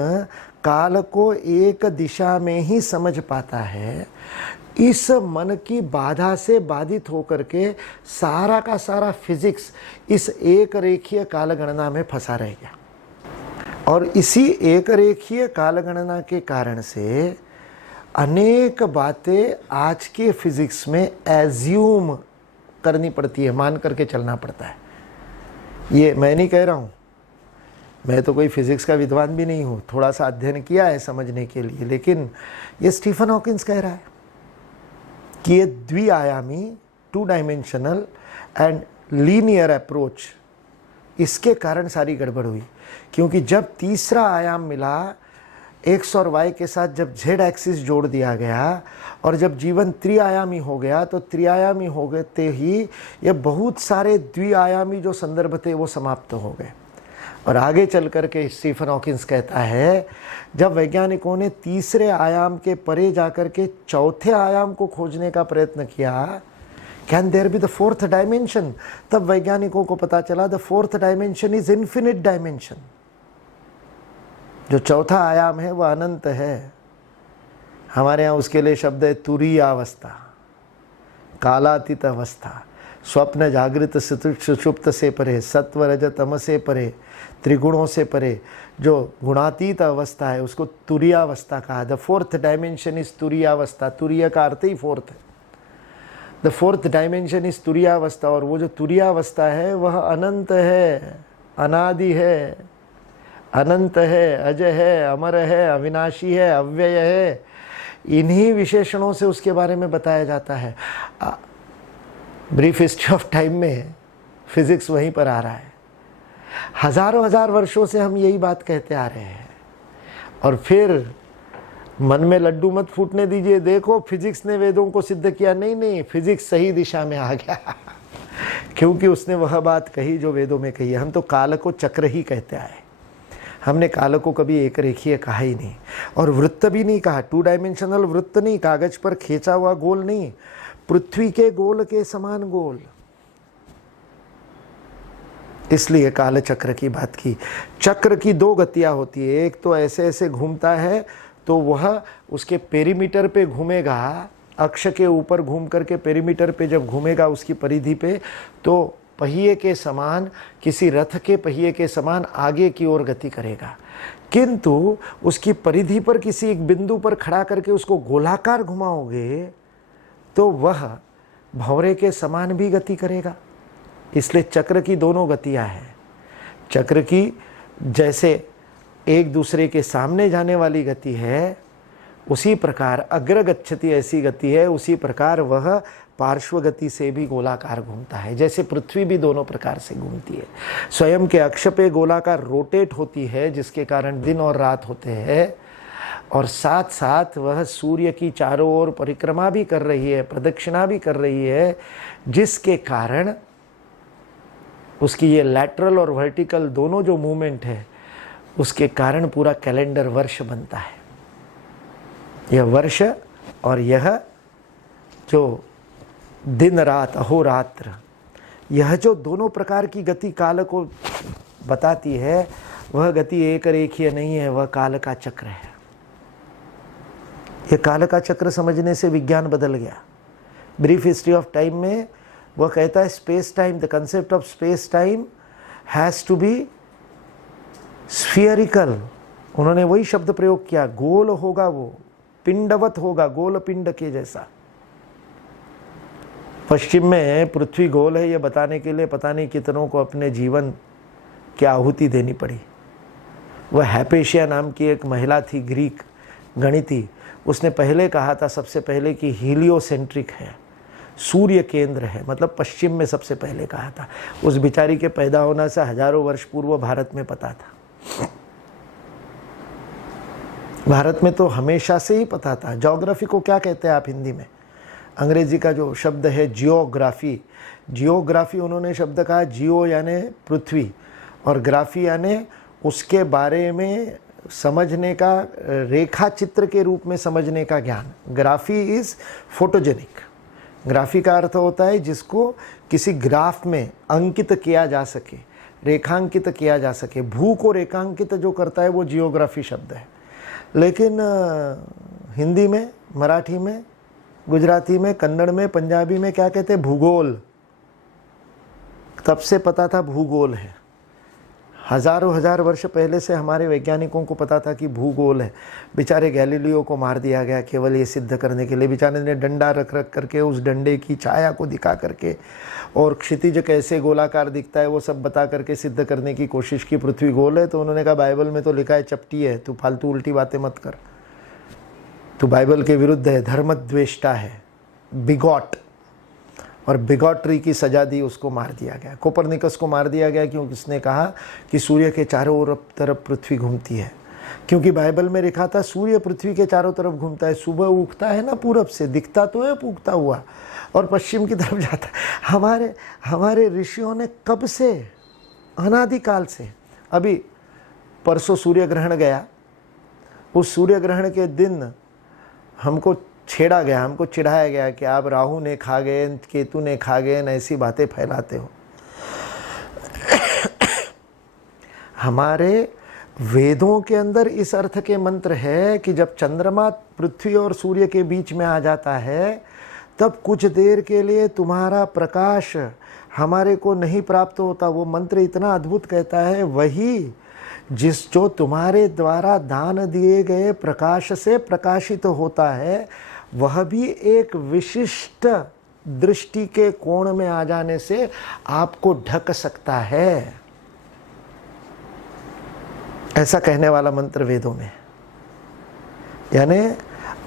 काल को एक दिशा में ही समझ पाता है, इस मन की बाधा से बाधित होकर के सारा का सारा फिजिक्स इस एक रेखीय काल गणना में फंसा रह गया। और इसी एक रेखीय काल गणना के कारण से अनेक बातें आज के फिजिक्स में एज्यूम करनी पड़ती है, मान करके चलना पड़ता है। ये मैं नहीं कह रहा हूँ, मैं तो कोई फिजिक्स का विद्वान भी नहीं हूँ, थोड़ा सा अध्ययन किया है समझने के लिए, लेकिन ये स्टीफन हॉकिंस कह रहा है कि ये द्विआयामी, 2 डायमेंशनल एंड लीनियर अप्रोच, इसके कारण सारी गड़बड़ हुई। क्योंकि जब तीसरा आयाम मिला एक्स और वाई के साथ जब जेड एक्सिस जोड़ दिया गया और जब जीवन त्रिआयामी हो गया, तो त्रिआयामी हो गए ही ये बहुत सारे द्विआयामी जो संदर्भ थे वो समाप्त हो गए। और आगे चल कर के स्टीफन हॉकिंस कहता है, जब वैज्ञानिकों ने तीसरे आयाम के परे जाकर के चौथे आयाम को खोजने का प्रयत्न किया, can there be the fourth dimension, तब वैज्ञानिकों को पता चला the fourth dimension is infinite dimension. जो चौथा आयाम है वह अनंत है। हमारे यहाँ उसके लिए शब्द है तुरीय अवस्था, कालातीत अवस्था, स्वप्न जागृत सुषुप्त से परे, सत्व रज तम से परे, त्रिगुणों से परे जो गुणातीत अवस्था है उसको तुरीय अवस्था कहा। द फोर्थ डायमेंशन इज तुरीय अवस्था। तुरीय का अर्थ ही फोर्थ है। द फोर्थ डायमेंशन इज तुरीय अवस्था। और वो जो तुरीय अवस्था है वह अनंत है, अनादि है, अनंत है, अजय है, अमर है, अविनाशी है, अव्यय है। इन्हीं विशेषणों से उसके बारे में बताया जाता है। ब्रीफ हिस्ट्री ऑफ टाइम में फिजिक्स वहीं पर आ रहा है। हजारों हजार वर्षों से हम यही बात कहते आ रहे हैं। और फिर मन में लड्डू मत फूटने दीजिए, देखो फिजिक्स ने वेदों को सिद्ध किया। नहीं नहीं, फिजिक्स सही दिशा में आ गया क्योंकि उसने वह बात कही जो वेदों में कही है। हम तो काल को चक्र ही कहते आए। हमने काल को कभी एक रेखीय कहा ही नहीं, और वृत्त भी नहीं कहा। 2 डायमेंशनल वृत्त नहीं, कागज पर खींचा हुआ गोल नहीं, पृथ्वी के गोल के समान गोल। इसलिए काल चक्र की बात की। चक्र की 2 गतियां होती है। एक तो ऐसे ऐसे घूमता है तो वह उसके पेरीमीटर पे घूमेगा, अक्ष के ऊपर घूम करके पेरीमीटर पे जब घूमेगा उसकी परिधि पे, तो पहिए के समान, किसी रथ के पहिए के समान आगे की ओर गति करेगा। किंतु उसकी परिधि पर किसी एक बिंदु पर खड़ा करके उसको गोलाकार घुमाओगे तो वह भंवरे के समान भी गति करेगा। इसलिए चक्र की दोनों गतियां हैं। चक्र की जैसे एक दूसरे के सामने जाने वाली गति है, उसी प्रकार अग्रगच्छति ऐसी गति है, उसी प्रकार वह पार्श्व गति से भी गोलाकार घूमता है। जैसे पृथ्वी भी दोनों प्रकार से घूमती है। स्वयं के अक्ष पे गोलाकार रोटेट होती है, जिसके कारण दिन और रात होते हैं, और साथ साथ वह सूर्य की चारों ओर परिक्रमा भी कर रही है, प्रदक्षिणा भी कर रही है, जिसके कारण उसकी ये लैटरल और वर्टिकल दोनों जो मूवमेंट है, उसके कारण पूरा कैलेंडर वर्ष बनता है। यह वर्ष और यह जो दिन रात अहोरात्र, यह जो दोनों प्रकार की गति काल को बताती है, वह गति एक रेखीय नहीं है, वह काल का चक्र है। यह काल का चक्र समझने से विज्ञान बदल गया। ब्रीफ हिस्ट्री ऑफ टाइम में वह कहता है space time, the concept of space time has to be spherical. उन्होंने वही शब्द प्रयोग किया, गोल होगा, वो पिंडवत होगा, गोल पिंड के जैसा। पश्चिम में पृथ्वी गोल है, यह बताने के लिए पता नहीं कितनों को अपने जीवन की आहुति देनी पड़ी। वह हैपेशिया नाम की एक महिला थी, ग्रीक गणिती, उसने पहले कहा था सबसे पहले कि हीलियोसेंट्रिक है, सूर्य केंद्र है, मतलब पश्चिम में सबसे पहले कहा था। उस बिचारी के पैदा होने से हजारों वर्ष पूर्व भारत में पता था। भारत में तो हमेशा से ही पता था। ज्योग्राफी को क्या कहते हैं आप हिंदी में? अंग्रेजी का जो शब्द है जियोग्राफी, जियोग्राफी उन्होंने शब्द कहा, जियो यानी पृथ्वी और ग्राफी यानी उसके बारे में समझने का, रेखा चित्र के रूप में समझने का ज्ञान। Graphy is photogenic. ग्राफी का अर्थ होता है जिसको किसी ग्राफ में अंकित किया जा सके, रेखांकित किया जा सके। भू को रेखांकित जो करता है वो जियोग्राफी शब्द है। लेकिन हिंदी में, मराठी में, गुजराती में, कन्नड़ में, पंजाबी में क्या कहते हैं? भूगोल। तब से पता था भूगोल है। हजारों हजार वर्ष पहले से हमारे वैज्ञानिकों को पता था कि भूगोल है। बेचारे गैलीलियो को मार दिया गया केवल ये सिद्ध करने के लिए। बेचारे ने डंडा रख रख करके उस डंडे की छाया को दिखा करके और क्षितिज कैसे गोलाकार दिखता है वो सब बता करके सिद्ध करने की कोशिश की पृथ्वी गोल है। तो उन्होंने कहा बाइबल में तो लिखा है चपटी है, तू फालतू उल्टी बातें मत कर, तू बाइबल के विरुद्ध है, धर्मद्वेष्टा है, बिगॉट। और बिगॉटरी की सजा दी, उसको मार दिया गया। कोपरनिकस को मार दिया गया क्योंकि उसने कहा कि सूर्य के चारों ओर तरफ पृथ्वी घूमती है। क्योंकि बाइबल में लिखा था सूर्य पृथ्वी के चारों तरफ घूमता है, सुबह उगता है ना पूरब से, दिखता तो है उगता हुआ, और पश्चिम की तरफ जाता है। हमारे ऋषियों ने कब से, अनादिकाल से, अभी परसों सूर्य ग्रहण गया, उस सूर्य ग्रहण के दिन हमको छेड़ा गया, हमको चिढ़ाया गया कि आप राहु ने खा गए, केतु ने खा गए, ऐसी बातें फैलाते हो। हमारे वेदों के अंदर इस अर्थ के मंत्र है कि जब चंद्रमा पृथ्वी और सूर्य के बीच में आ जाता है, तब कुछ देर के लिए तुम्हारा प्रकाश हमारे को नहीं प्राप्त होता। वो मंत्र इतना अद्भुत कहता है, वही जो तुम्हारे द्वारा दान दिए गए प्रकाश से प्रकाशित होता है, वह भी एक विशिष्ट दृष्टि के कोण में आ जाने से आपको ढक सकता है। ऐसा कहने वाला मंत्र वेदों में, यानी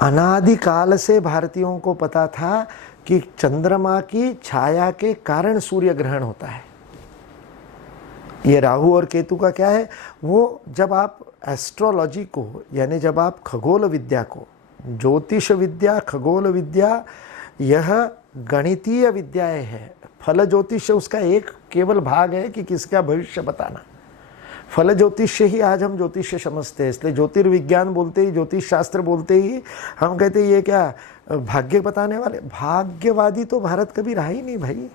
अनादिकाल से भारतीयों को पता था कि चंद्रमा की छाया के कारण सूर्य ग्रहण होता है। ये राहु और केतु का क्या है, वो जब आप एस्ट्रोलॉजी को, यानी जब आप खगोल विद्या को, ज्योतिष विद्या, खगोल विद्या, यह गणितीय विद्याएं है। फल ज्योतिष उसका एक केवल भाग है कि किसका भविष्य बताना। फल ज्योतिष ही आज हम ज्योतिष समझते हैं, इसलिए ज्योतिर्विज्ञान बोलते ही, ज्योतिष शास्त्र बोलते ही हम कहते हैं ये क्या भाग्य बताने वाले। भाग्यवादी तो भारत कभी रहा ही नहीं भाई।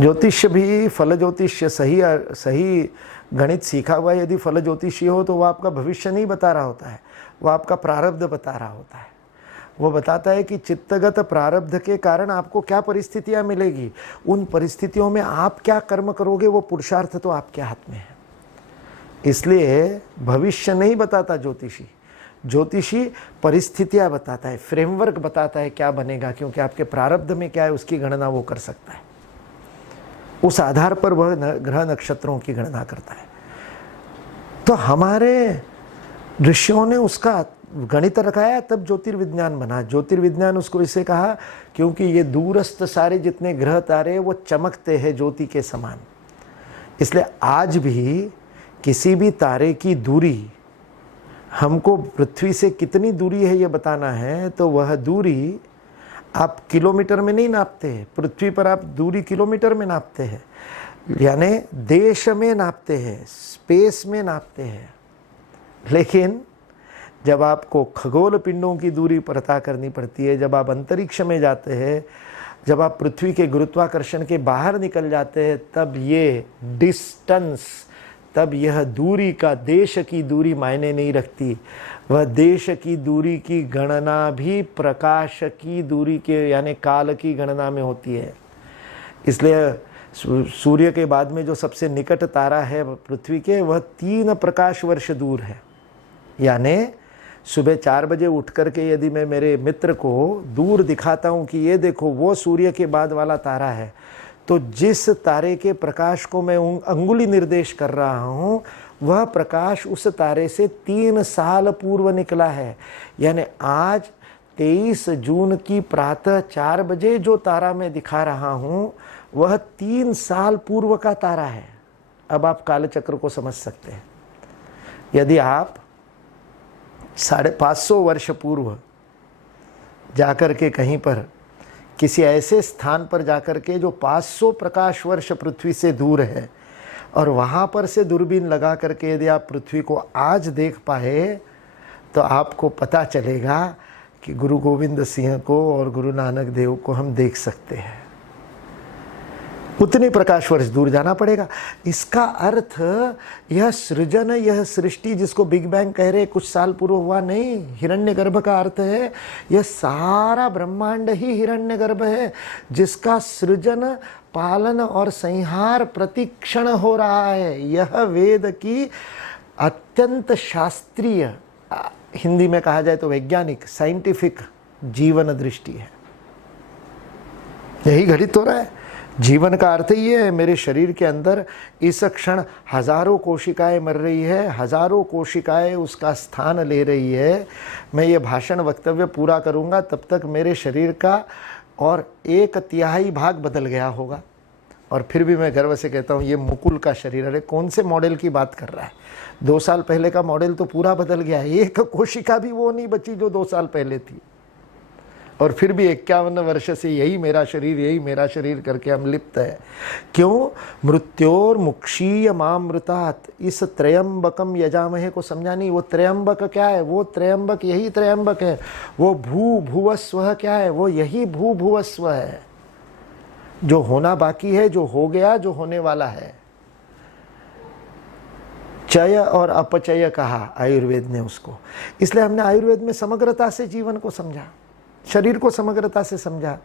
ज्योतिष भी, फल ज्योतिष सही गणित सीखा हुआ यदि फल ज्योतिषी हो तो वो आपका भविष्य नहीं बता रहा होता है, वो आपका प्रारब्ध बता रहा होता है। वो बताता है कि चित्तगत प्रारब्ध के कारण आपको क्या परिस्थितियां मिलेगी, उन परिस्थितियों में आप क्या कर्म करोगे, वो पुरुषार्थ तो आपके हाथ में है। इसलिए भविष्य नहीं बताता ज्योतिषी, ज्योतिषी परिस्थितियां बताता है, फ्रेमवर्क बताता है क्या बनेगा, क्योंकि आपके प्रारब्ध में क्या है उसकी गणना वो कर सकता है। उस आधार पर वह ग्रह नक्षत्रों की गणना करता है। तो हमारे ऋषियों ने उसका गणित रखाया, तब ज्योतिर्विज्ञान बना। ज्योतिर्विज्ञान उसको इसे कहा क्योंकि ये दूरस्थ सारे जितने ग्रह तारे वो चमकते हैं ज्योति के समान। इसलिए आज भी किसी भी तारे की दूरी हमको पृथ्वी से कितनी दूरी है ये बताना है, तो वह दूरी आप किलोमीटर में नहीं नापते हैं। पृथ्वी पर आप दूरी किलोमीटर में नापते हैं, यानी देश में नापते हैं, स्पेस में नापते हैं। लेकिन जब आपको खगोल पिंडों की दूरी पता करनी पड़ती है, जब आप अंतरिक्ष में जाते हैं, जब आप पृथ्वी के गुरुत्वाकर्षण के बाहर निकल जाते हैं, तब ये डिस्टेंस, तब यह दूरी का, देश की दूरी मायने नहीं रखती। वह देश की दूरी की गणना भी प्रकाश की दूरी के, यानी काल की गणना में होती है। इसलिए सूर्य के बाद में जो सबसे निकट तारा है पृथ्वी के, वह 3 प्रकाश वर्ष दूर है। यानी सुबह 4 बजे उठ करके यदि मैं मेरे मित्र को दूर दिखाता हूँ कि ये देखो वो सूर्य के बाद वाला तारा है, तो जिस तारे के प्रकाश को मैं अंगुली निर्देश कर रहा हूँ, वह प्रकाश उस तारे से 3 साल पूर्व निकला है। यानी आज 23 जून की प्रातः 4 बजे जो तारा मैं दिखा रहा हूँ, वह 3 साल पूर्व का तारा है। अब आप कालचक्र को समझ सकते हैं। यदि आप 550 वर्ष पूर्व जाकर के कहीं पर किसी ऐसे स्थान पर जाकर के जो 500 प्रकाश वर्ष पृथ्वी से दूर है, और वहाँ पर से दूरबीन लगा करके यदि आप पृथ्वी को आज देख पाए, तो आपको पता चलेगा कि गुरु गोविंद सिंह को और गुरु नानक देव को हम देख सकते हैं। उतने प्रकाश वर्ष दूर जाना पड़ेगा। इसका अर्थ यह सृजन, यह सृष्टि जिसको बिग बैंग कह रहे, कुछ साल पूर्व हुआ नहीं। हिरण्यगर्भ का अर्थ है यह सारा ब्रह्मांड ही हिरण्यगर्भ है, जिसका सृजन, पालन और संहार प्रतिक्षण हो रहा है। यह वेद की अत्यंत शास्त्रीय, हिंदी में कहा जाए तो वैज्ञानिक, साइंटिफिक जीवन दृष्टि है। यही घटित हो रहा है। जीवन का अर्थ ही है, मेरे शरीर के अंदर इस क्षण हजारों कोशिकाएं मर रही है, हजारों कोशिकाएं उसका स्थान ले रही है। मैं ये भाषण वक्तव्य पूरा करूंगा तब तक मेरे शरीर का और 1/3 भाग बदल गया होगा। और फिर भी मैं गर्व से कहता हूँ ये मुकुल का शरीर, अरे कौन से मॉडल की बात कर रहा है? 2 साल पहले का मॉडल तो पूरा बदल गया है, एक कोशिका भी वो नहीं बची जो 2 साल पहले थी। और फिर भी 51 वर्ष से यही मेरा शरीर करके हम लिप्त है। क्यों? मृत्योर मुक्षीय मामृतात्, इस त्रयंबकम यजामहे को समझा नहीं। वो त्रयंबक क्या है? वो त्रयंबक यही त्रयंबक है। वो भूभुवस्व क्या है? वो यही भूभुवस्व है, जो होना बाकी है, जो हो गया, जो होने वाला है। चय और अपचय कहा आयुर्वेद ने उसको। इसलिए हमने आयुर्वेद में समग्रता से जीवन को समझा, शरीर को समग्रता से समझा।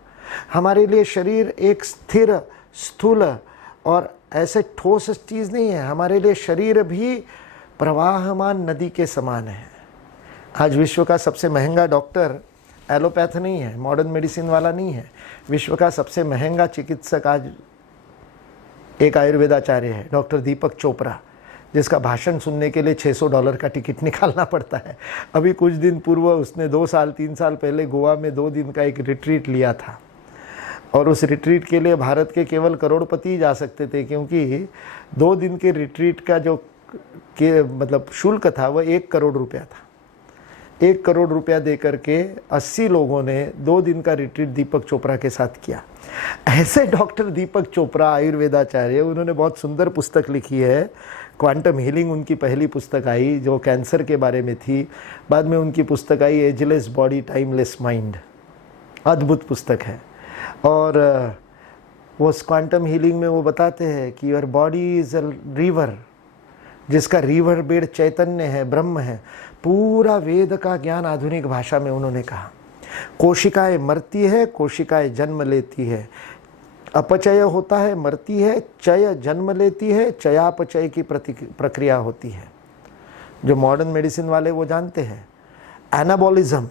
हमारे लिए शरीर एक स्थिर, स्थूल और ऐसे ठोस चीज़ नहीं है। हमारे लिए शरीर भी प्रवाहमान नदी के समान है। आज विश्व का सबसे महंगा डॉक्टर एलोपैथ नहीं है, मॉडर्न मेडिसिन वाला नहीं है। विश्व का सबसे महंगा चिकित्सक आज एक आयुर्वेदाचार्य है, डॉक्टर दीपक चोपड़ा, जिसका भाषण सुनने के लिए $600 का टिकट निकालना पड़ता है। अभी कुछ दिन पूर्व उसने 2 साल 3 साल पहले गोवा में 2 दिन का एक रिट्रीट लिया था, और उस रिट्रीट के लिए भारत के केवल करोड़पति जा सकते थे, क्योंकि 2 दिन के रिट्रीट का जो मतलब शुल्क था वह 1 करोड़ रुपया था। 1 करोड़ रुपया दे करके 80 लोगों ने 2 दिन का रिट्रीट दीपक चोपड़ा के साथ किया। ऐसे डॉक्टर दीपक चोपड़ा आयुर्वेदाचार्य, उन्होंने बहुत सुंदर पुस्तक लिखी है, क्वांटम हीलिंग उनकी पहली पुस्तक आई जो कैंसर के बारे में थी। बाद में उनकी पुस्तक आई एजलेस बॉडी टाइमलेस माइंड, अद्भुत पुस्तक है। और वो क्वांटम हीलिंग में वो बताते हैं कि your body is a river, जिसका रिवर बेड चैतन्य है, ब्रह्म है। पूरा वेद का ज्ञान आधुनिक भाषा में उन्होंने कहा। कोशिकाएं मरती है, कोशिकाएं जन्म लेती है, अपचय होता है, मरती है, चय जन्म लेती है, चयापचय की प्रक्रिया होती है। जो मॉडर्न मेडिसिन वाले वो जानते हैं। एनाबॉलिज्म,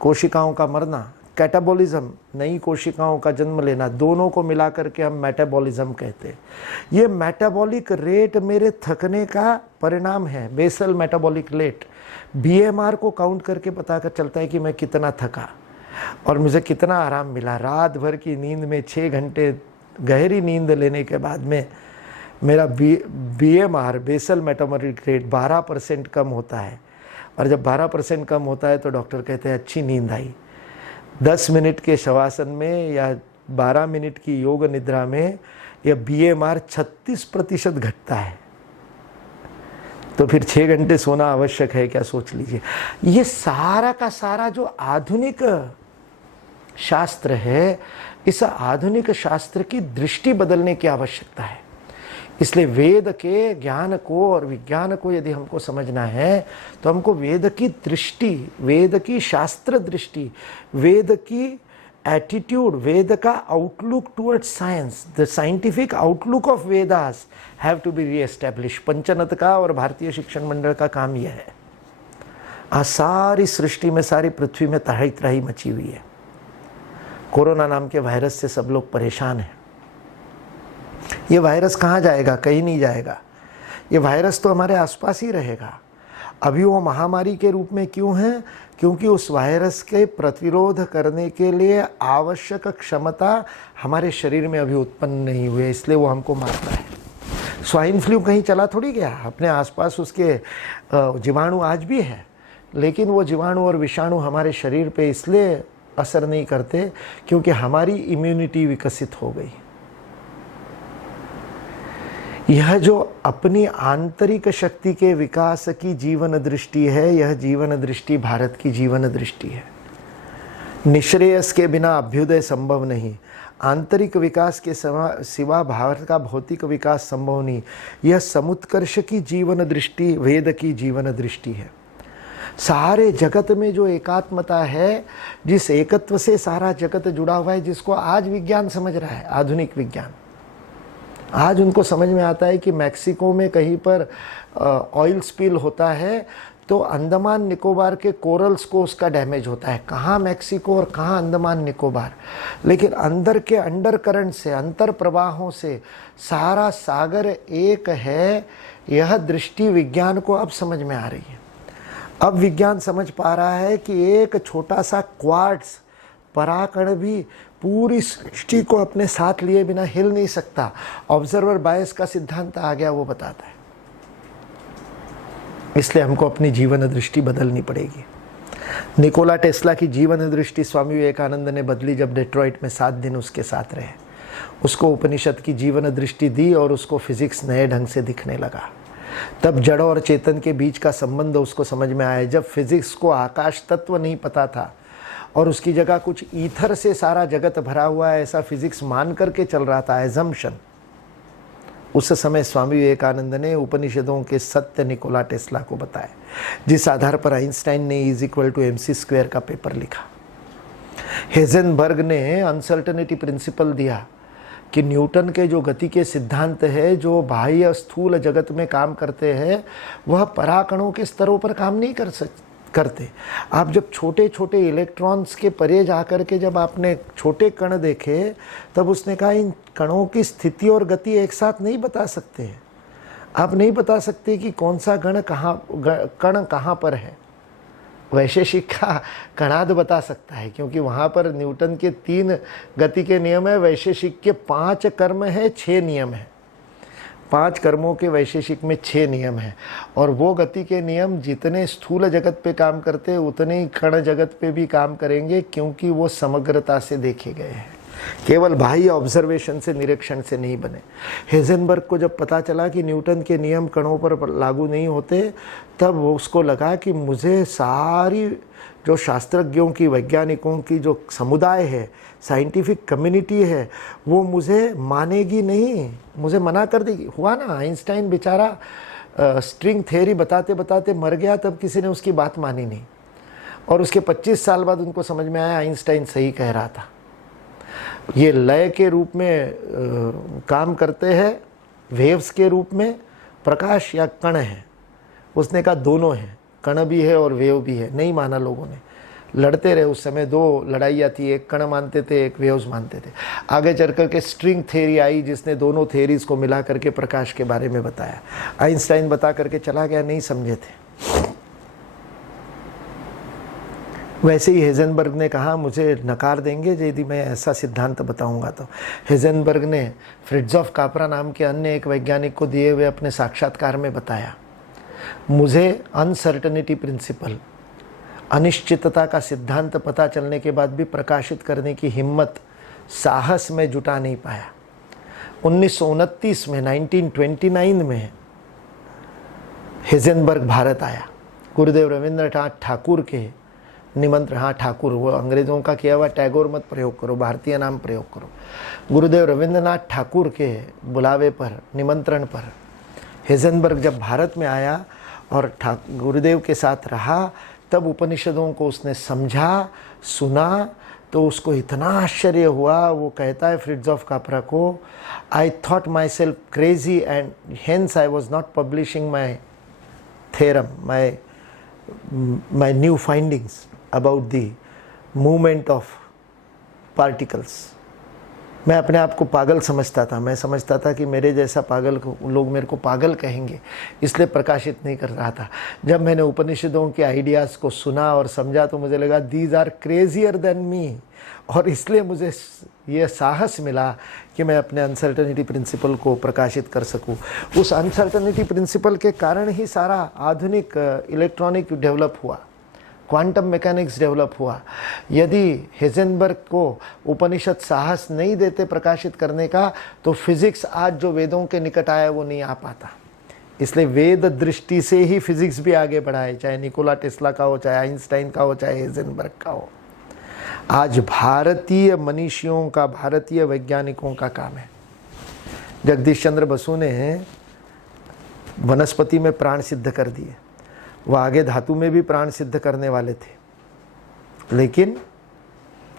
कोशिकाओं का मरना, कैटाबॉलिज्म, नई कोशिकाओं का जन्म लेना, दोनों को मिला करके हम मेटाबॉलिज्म कहते हैं। ये मेटाबॉलिक रेट मेरे थकने का परिणाम है, बेसल मेटाबॉलिक रेट। BMR को काउंट करके पता चलता है कि मैं कितना थका और मुझे कितना आराम मिला। रात भर की नींद में 6 घंटे गहरी नींद लेने के बाद में मेरा BMR, बेसल मेटाबॉलिक रेट 12% कम होता है। और जब 12% कम होता है तो डॉक्टर कहते हैं अच्छी नींद आई। 10 मिनट के शवासन में या 12 मिनट की योग निद्रा में यह BMR 36% घटता है। तो फिर 6 घंटे सोना आवश्यक है क्या, सोच लीजिए। ये सारा का सारा जो आधुनिक शास्त्र है, इस आधुनिक शास्त्र की दृष्टि बदलने की आवश्यकता है। इसलिए वेद के ज्ञान को और विज्ञान को यदि हमको समझना है तो हमको वेद की दृष्टि, वेद की शास्त्र दृष्टि, वेद की एटीट्यूड, वेद का outlook towards science, the scientific outlook of Vedas have to be reestablish. पंचनत का और भारतीय शिक्षण मंडल का काम यह है। आज सारी सृष्टि में, सारी पृथ्वी में तराही तराही मची हुई है। कोरोना नाम के वायरस से सब लोग परेशान हैं। ये वायरस कहाँ जाएगा? कहीं नहीं जाएगा। ये वायरस तो हमारे आसपास ही रहेगा। अभी वो महामारी के रूप में क्यों है? क्योंकि उस वायरस के प्रतिरोध करने के लिए आवश्यक क्षमता हमारे शरीर में अभी उत्पन्न नहीं हुई है, इसलिए वो हमको मारता है। स्वाइन फ्लू कहीं चला थोड़ी गया, अपने आसपास उसके जीवाणु आज भी है, लेकिन वो जीवाणु और विषाणु हमारे शरीर पे इसलिए असर नहीं करते क्योंकि हमारी इम्यूनिटी विकसित हो गई। यह जो अपनी आंतरिक शक्ति के विकास की जीवन दृष्टि है, यह जीवन दृष्टि भारत की जीवन दृष्टि है। निश्रेयस के बिना अभ्युदय संभव नहीं। आंतरिक विकास के सिवा भारत का भौतिक विकास संभव नहीं। यह समुत्कर्ष की जीवन दृष्टि वेद की जीवन दृष्टि है। सारे जगत में जो एकात्मता है, जिस एकत्व से सारा जगत जुड़ा हुआ है, जिसको आज विज्ञान समझ रहा है, आधुनिक विज्ञान आज उनको समझ में आता है कि मैक्सिको में कहीं पर ऑयल स्पिल होता है तो अंडमान निकोबार के कोरल्स को उसका डैमेज होता है। कहाँ मैक्सिको और कहाँ अंडमान निकोबार, लेकिन अंदर के अंडर करंट से, अंतर प्रवाहों से सारा सागर एक है। यह दृष्टि विज्ञान को अब समझ में आ रही है। अब विज्ञान समझ पा रहा है कि एक छोटा सा क्वार्ट्स पराकण भी पूरी सृष्टि को अपने साथ लिए बिना हिल नहीं सकता। ऑब्जर्वर बायस का सिद्धांत आ गया, वो बताता है। इसलिए हमको अपनी जीवन दृष्टि बदलनी पड़ेगी। निकोला टेस्ला की जीवन दृष्टि स्वामी विवेकानंद ने बदली जब डेट्रॉइट में 7 दिन उसके साथ रहे। उसको उपनिषद की जीवन दृष्टि दी और उसको फिजिक्स नए ढंग से दिखने लगा। तब जड़ और चेतन के बीच का संबंध उसको समझ में आया। जब फिजिक्स को आकाश तत्व नहीं पता था और उसकी जगह कुछ ईथर से सारा जगत भरा हुआ है ऐसा फिजिक्स मान करके चल रहा था, एजम्पशन, उस समय स्वामी विवेकानंद ने उपनिषदों के सत्य निकोला टेस्ला को बताए, जिस आधार पर आइंस्टाइन ने E=mc² का पेपर लिखा। हेजनबर्ग ने अनसर्टेनिटी प्रिंसिपल दिया कि न्यूटन के जो गति के सिद्धांत है, जो बाह्य स्थूल जगत में काम करते हैं, वह पराकणों के स्तरों पर काम नहीं करते। आप जब छोटे छोटे इलेक्ट्रॉन्स के परे जाकर के जब आपने छोटे कण देखे, तब उसने कहा इन कणों की स्थिति और गति एक साथ नहीं बता सकते। आप नहीं बता सकते कि कौन सा कण कहाँ पर है। वैशेषिक का कणाद बता सकता है, क्योंकि वहाँ पर न्यूटन के 3 गति के नियम है, वैशेषिक के 5 कर्म है, 6 नियम है। 5 कर्मों के वैशेषिक में 6 नियम है। और वो गति के नियम जितने स्थूल जगत पे काम करते उतने ही कण जगत पे भी काम करेंगे, क्योंकि वो समग्रता से देखे गए हैं, केवल बाह्य ऑब्जर्वेशन से, निरीक्षण से नहीं बने। हेजनबर्ग को जब पता चला कि न्यूटन के नियम कणों पर लागू नहीं होते, तब उसको लगा कि मुझे सारी जो शास्त्रज्ञों की, वैज्ञानिकों की जो समुदाय है, साइंटिफिक कम्युनिटी है, वो मुझे मानेगी नहीं, मुझे मना कर देगी। हुआ ना, आइंस्टाइन बेचारा स्ट्रिंग थ्योरी बताते बताते मर गया, तब किसी ने उसकी बात मानी नहीं। और उसके 25 साल बाद उनको समझ में आया आइंस्टाइन सही कह रहा था। ये लय के रूप में काम करते हैं, वेव्स के रूप में, प्रकाश या कण है। उसने कहा दोनों हैं, कण भी है और वेव भी है। नहीं माना लोगों ने, लड़ते रहे। उस समय 2 लड़ाइयाँ थी, एक कण मानते थे, एक वेव्स मानते थे। आगे चल कर के स्ट्रिंग थ्योरी आई, जिसने दोनों थ्योरीज को मिला करके प्रकाश के बारे में बताया। आइंस्टाइन बता करके चला गया, नहीं समझे थे। वैसे ही हेजनबर्ग ने कहा मुझे नकार देंगे यदि मैं ऐसा सिद्धांत बताऊंगा तो। हेजनबर्ग ने फ्रिट्जॉफ कापरा नाम के अन्य एक वैज्ञानिक को दिए हुए अपने साक्षात्कार में बताया, मुझे अनसर्टेनिटी प्रिंसिपल, अनिश्चितता का सिद्धांत पता चलने के बाद भी प्रकाशित करने की हिम्मत, साहस में जुटा नहीं पाया। 1929 में, 1929 में हेजनबर्ग भारत आया। गुरुदेव रविंद्रनाथ ठाकुर के निमंत्रण, हाँ ठाकुर, वो अंग्रेज़ों का किया हुआ टैगोर मत प्रयोग करो, भारतीय नाम प्रयोग करो। गुरुदेव रविंद्रनाथ ठाकुर के बुलावे पर, निमंत्रण पर हेजनबर्ग जब भारत में आया और गुरुदेव के साथ रहा, तब उपनिषदों को उसने समझा, सुना, तो उसको इतना आश्चर्य हुआ। वो कहता है फ्रिट्जॉफ कापरा को, I thought my self crazy and hence I was not publishing my theorem, my new findings about the movement of particles। मैं अपने आप को पागल समझता था। मैं समझता था कि मेरे जैसा पागल को लोग मेरे को पागल कहेंगे, इसलिए प्रकाशित नहीं कर रहा था। जब मैंने उपनिषदों के आइडियाज़ को सुना और समझा तो मुझे लगा these are crazier than me, और इसलिए मुझे ये साहस मिला कि मैं अपने अनसर्टेनिटी प्रिंसिपल को प्रकाशित कर सकूं। उस अनसर्टेनिटी प्रिंसिपल के कारण ही सारा आधुनिक इलेक्ट्रॉनिक डेवलप हुआ, क्वांटम मैकेनिक्स डेवलप हुआ। यदि हेजनबर्ग को उपनिषद साहस नहीं देते प्रकाशित करने का, तो फिजिक्स आज जो वेदों के निकट आया वो नहीं आ पाता। इसलिए वेद दृष्टि से ही फिजिक्स भी आगे बढ़ा है, चाहे निकोला टेस्ला का हो, चाहे आइंस्टाइन का हो, चाहे हेजनबर्ग का हो। आज भारतीय मनीषियों का, भारतीय वैज्ञानिकों का काम है। जगदीश चंद्र बसु ने वनस्पति में प्राण सिद्ध कर दिए, वह आगे धातु में भी प्राण सिद्ध करने वाले थे, लेकिन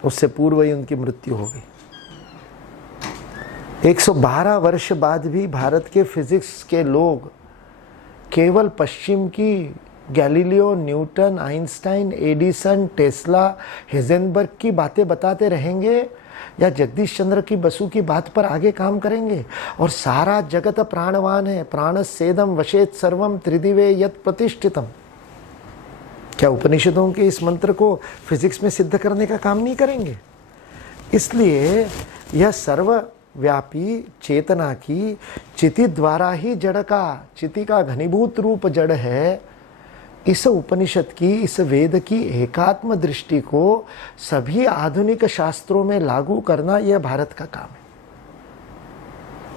उससे पूर्व ही उनकी मृत्यु हो गई। 112 वर्ष बाद भी भारत के फिजिक्स के लोग केवल पश्चिम की Galileo, Newton, Einstein, Edison, Tesla, Heisenberg की बातें बताते रहेंगे या जगदीश चंद्र की बसु की बात पर आगे काम करेंगे। और सारा जगत प्राणवान है, प्राणस्येदम वशेत सर्वम त्रिदिवे यत् प्रतिष्ठितम। क्या उपनिषदों के इस मंत्र को फिजिक्स में सिद्ध करने का काम नहीं करेंगे? इसलिए यह सर्वव्यापी चेतना की चिति द्वारा ही जड़ का, चिति का घनीभूत रूप जड़ है। इस उपनिषद की, इस वेद की एकात्म दृष्टि को सभी आधुनिक शास्त्रों में लागू करना यह भारत का काम है।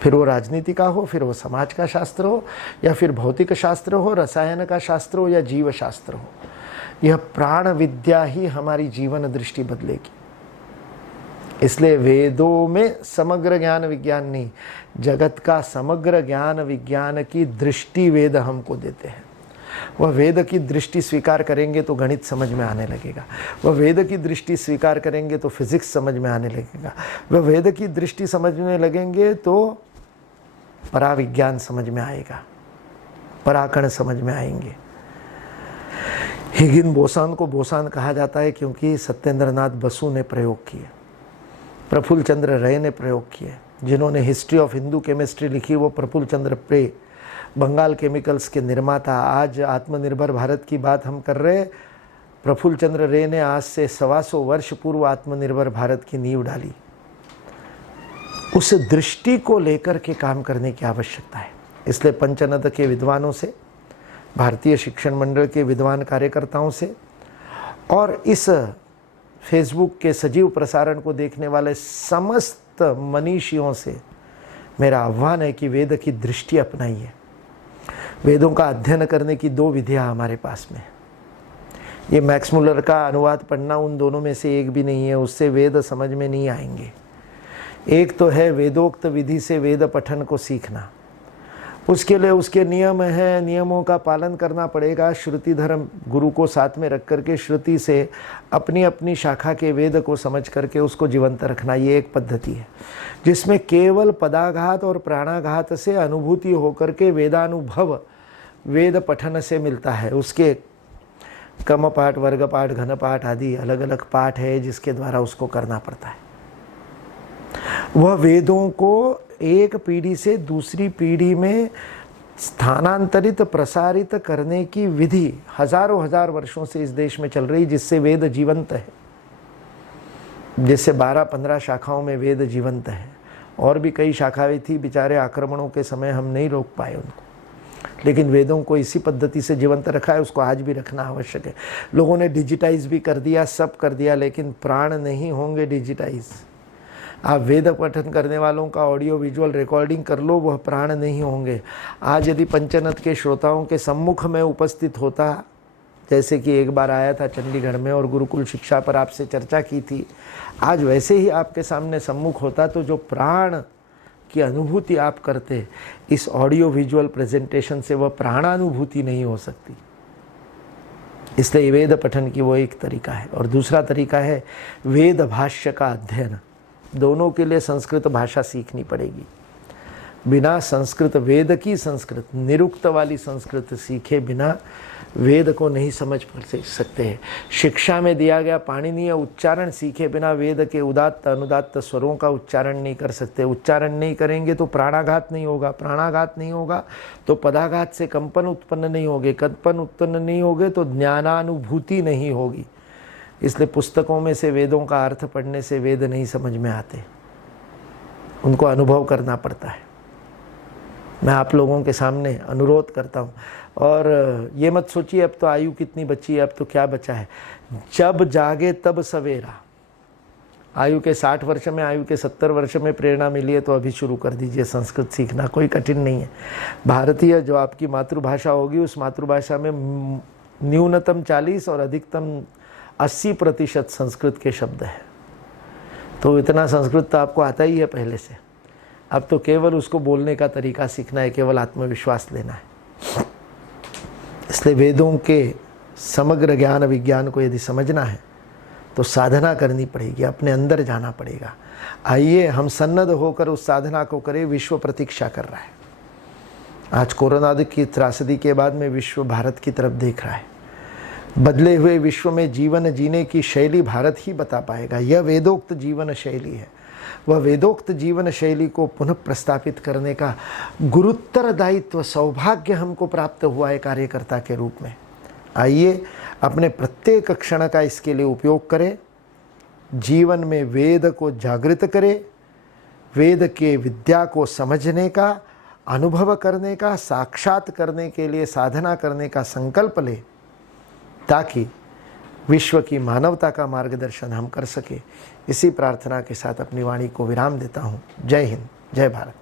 फिर वो राजनीति का हो, फिर वो समाज का शास्त्र हो, या फिर भौतिक शास्त्र हो, रसायन का शास्त्र हो, या जीव शास्त्र हो, यह प्राण विद्या ही हमारी जीवन दृष्टि बदलेगी। इसलिए वेदों में समग्र ज्ञान विज्ञान नहीं, जगत का समग्र ज्ञान विज्ञान की दृष्टि वेद हमको देते हैं। वह वेद की दृष्टि स्वीकार करेंगे तो गणित समझ में आने लगेगा, वह वेद की दृष्टि स्वीकार करेंगे तो फिजिक्स समझ में आने लगेगा, वह वेद की दृष्टि समझने लगेंगे तो पराविज्ञान समझ में आएगा, पराकण समझ में आएंगे। हिगिन बोसान को बोसान कहा जाता है क्योंकि सत्येंद्रनाथ बसु ने प्रयोग किए, प्रफुल्ल चंद्र रे ने प्रयोग किए। जिन्होंने हिस्ट्री ऑफ हिंदू केमिस्ट्री लिखी वो प्रफुल्ल चंद्र रे, बंगाल केमिकल्स के निर्माता। आज आत्मनिर्भर भारत की बात हम कर रहे, प्रफुल्ल चंद्र रे ने आज से 125 वर्ष पूर्व आत्मनिर्भर भारत की नींव डाली। उस दृष्टि को लेकर के काम करने की आवश्यकता है। इसलिए पंचनद के विद्वानों से, भारतीय शिक्षण मंडल के विद्वान कार्यकर्ताओं से और इस फेसबुक के सजीव प्रसारण को देखने वाले समस्त मनीषियों से मेरा आह्वान है कि वेद की दृष्टि अपनाइए। वेदों का अध्ययन करने की 2 विधियां हमारे पास में। ये मैक्स मुलर का अनुवाद पढ़ना उन दोनों में से एक भी नहीं है, उससे वेद समझ में नहीं आएंगे। एक तो है वेदोक्त विधि से वेद पठन को सीखना, उसके लिए उसके नियम हैं, नियमों का पालन करना पड़ेगा। श्रुति धर्म गुरु को साथ में रख करके श्रुति से अपनी अपनी शाखा के वेद को समझ करके उसको जीवंत रखना, ये एक पद्धति है जिसमें केवल पदाघात और प्राणाघात से अनुभूति होकर के वेदानुभव वेद पठन से मिलता है। उसके कम पाठ, वर्ग पाठ, घन पाठ आदि अलग अलग पाठ है जिसके द्वारा उसको करना पड़ता है। वह वेदों को एक पीढ़ी से दूसरी पीढ़ी में स्थानांतरित प्रसारित करने की विधि हजारों हजार वर्षों से इस देश में चल रही, जिससे वेद जीवंत है। जैसे 12-15 शाखाओं में वेद जीवंत है, और भी कई शाखाएं थी, बेचारे आक्रमणों के समय हम नहीं रोक पाए उनको, लेकिन वेदों को इसी पद्धति से जीवंत रखा है। उसको आज भी रखना आवश्यक है। लोगों ने डिजिटाइज भी कर दिया, सब कर दिया, लेकिन प्राण नहीं होंगे डिजिटाइज। आप वेद पठन करने वालों का ऑडियो विजुअल रिकॉर्डिंग कर लो, वह प्राण नहीं होंगे। आज यदि पंचनद के श्रोताओं के सम्मुख में उपस्थित होता, जैसे कि एक बार आया था चंडीगढ़ में और गुरुकुल शिक्षा पर आपसे चर्चा की थी, आज वैसे ही आपके सामने सम्मुख होता, तो जो प्राण की अनुभूति आप करते, इस ऑडियो विजुअल प्रेजेंटेशन से वह प्राणानुभूति नहीं हो सकती। इसलिए वेद पठन की वो एक तरीका है। और दूसरा तरीका है वेद भाष्य का अध्ययन। दोनों के लिए संस्कृत भाषा सीखनी पड़ेगी। बिना संस्कृत, वेद की संस्कृत, निरुक्त वाली संस्कृत सीखे बिना वेद को नहीं समझ सकते हैं। शिक्षा में दिया गया पाणिनीय उच्चारण सीखे बिना वेद के उदात्त अनुदात्त स्वरों का उच्चारण नहीं कर सकते। उच्चारण नहीं करेंगे तो प्राणाघात नहीं होगा, प्राणाघात नहीं होगा तो पदाघात से कंपन उत्पन्न नहीं होगे, कंपन उत्पन्न नहीं होगे तो ज्ञानानुभूति नहीं होगी। इसलिए पुस्तकों में से वेदों का अर्थ पढ़ने से वेद नहीं समझ में आते, उनको अनुभव करना पड़ता है। मैं आप लोगों के सामने अनुरोध करता हूँ, और ये मत सोचिए अब तो आयु कितनी बची है, अब तो क्या बचा है। जब जागे तब सवेरा। आयु के 60 वर्ष में, आयु के 70 वर्ष में प्रेरणा मिली है तो अभी शुरू कर दीजिए संस्कृत सीखना, कोई कठिन नहीं है। भारतीय जो आपकी मातृभाषा होगी, उस मातृभाषा में न्यूनतम 40 और अधिकतम 80% संस्कृत के शब्द है। तो इतना संस्कृत तो आपको आता ही है पहले से। अब तो केवल उसको बोलने का तरीका सीखना है, केवल आत्मविश्वास लेना है। इसलिए वेदों के समग्र ज्ञान विज्ञान को यदि समझना है तो साधना करनी पड़ेगी, अपने अंदर जाना पड़ेगा। आइए हम सन्नद्ध होकर उस साधना को करें। विश्व प्रतीक्षा कर रहा है। आज कोरोना की त्रासदी के बाद में विश्व भारत की तरफ देख रहा है। बदले हुए विश्व में जीवन जीने की शैली भारत ही बता पाएगा। यह वेदोक्त जीवन शैली है। वह वेदोक्त जीवन शैली को पुनः प्रस्तापित करने का गुरुतर दायित्व, सौभाग्य हमको प्राप्त हुआ है कार्यकर्ता के रूप में। आइए अपने प्रत्येक क्षण का इसके लिए उपयोग करें जीवन में वेद को जागृत करे, वेद के विद्या को समझने का, अनुभव करने का, साक्षात करने के लिए साधना करने का संकल्प ले, ताकि विश्व की मानवता का मार्गदर्शन हम कर सके। इसी प्रार्थना के साथ अपनी वाणी को विराम देता हूँ। जय हिंद, जय भारत।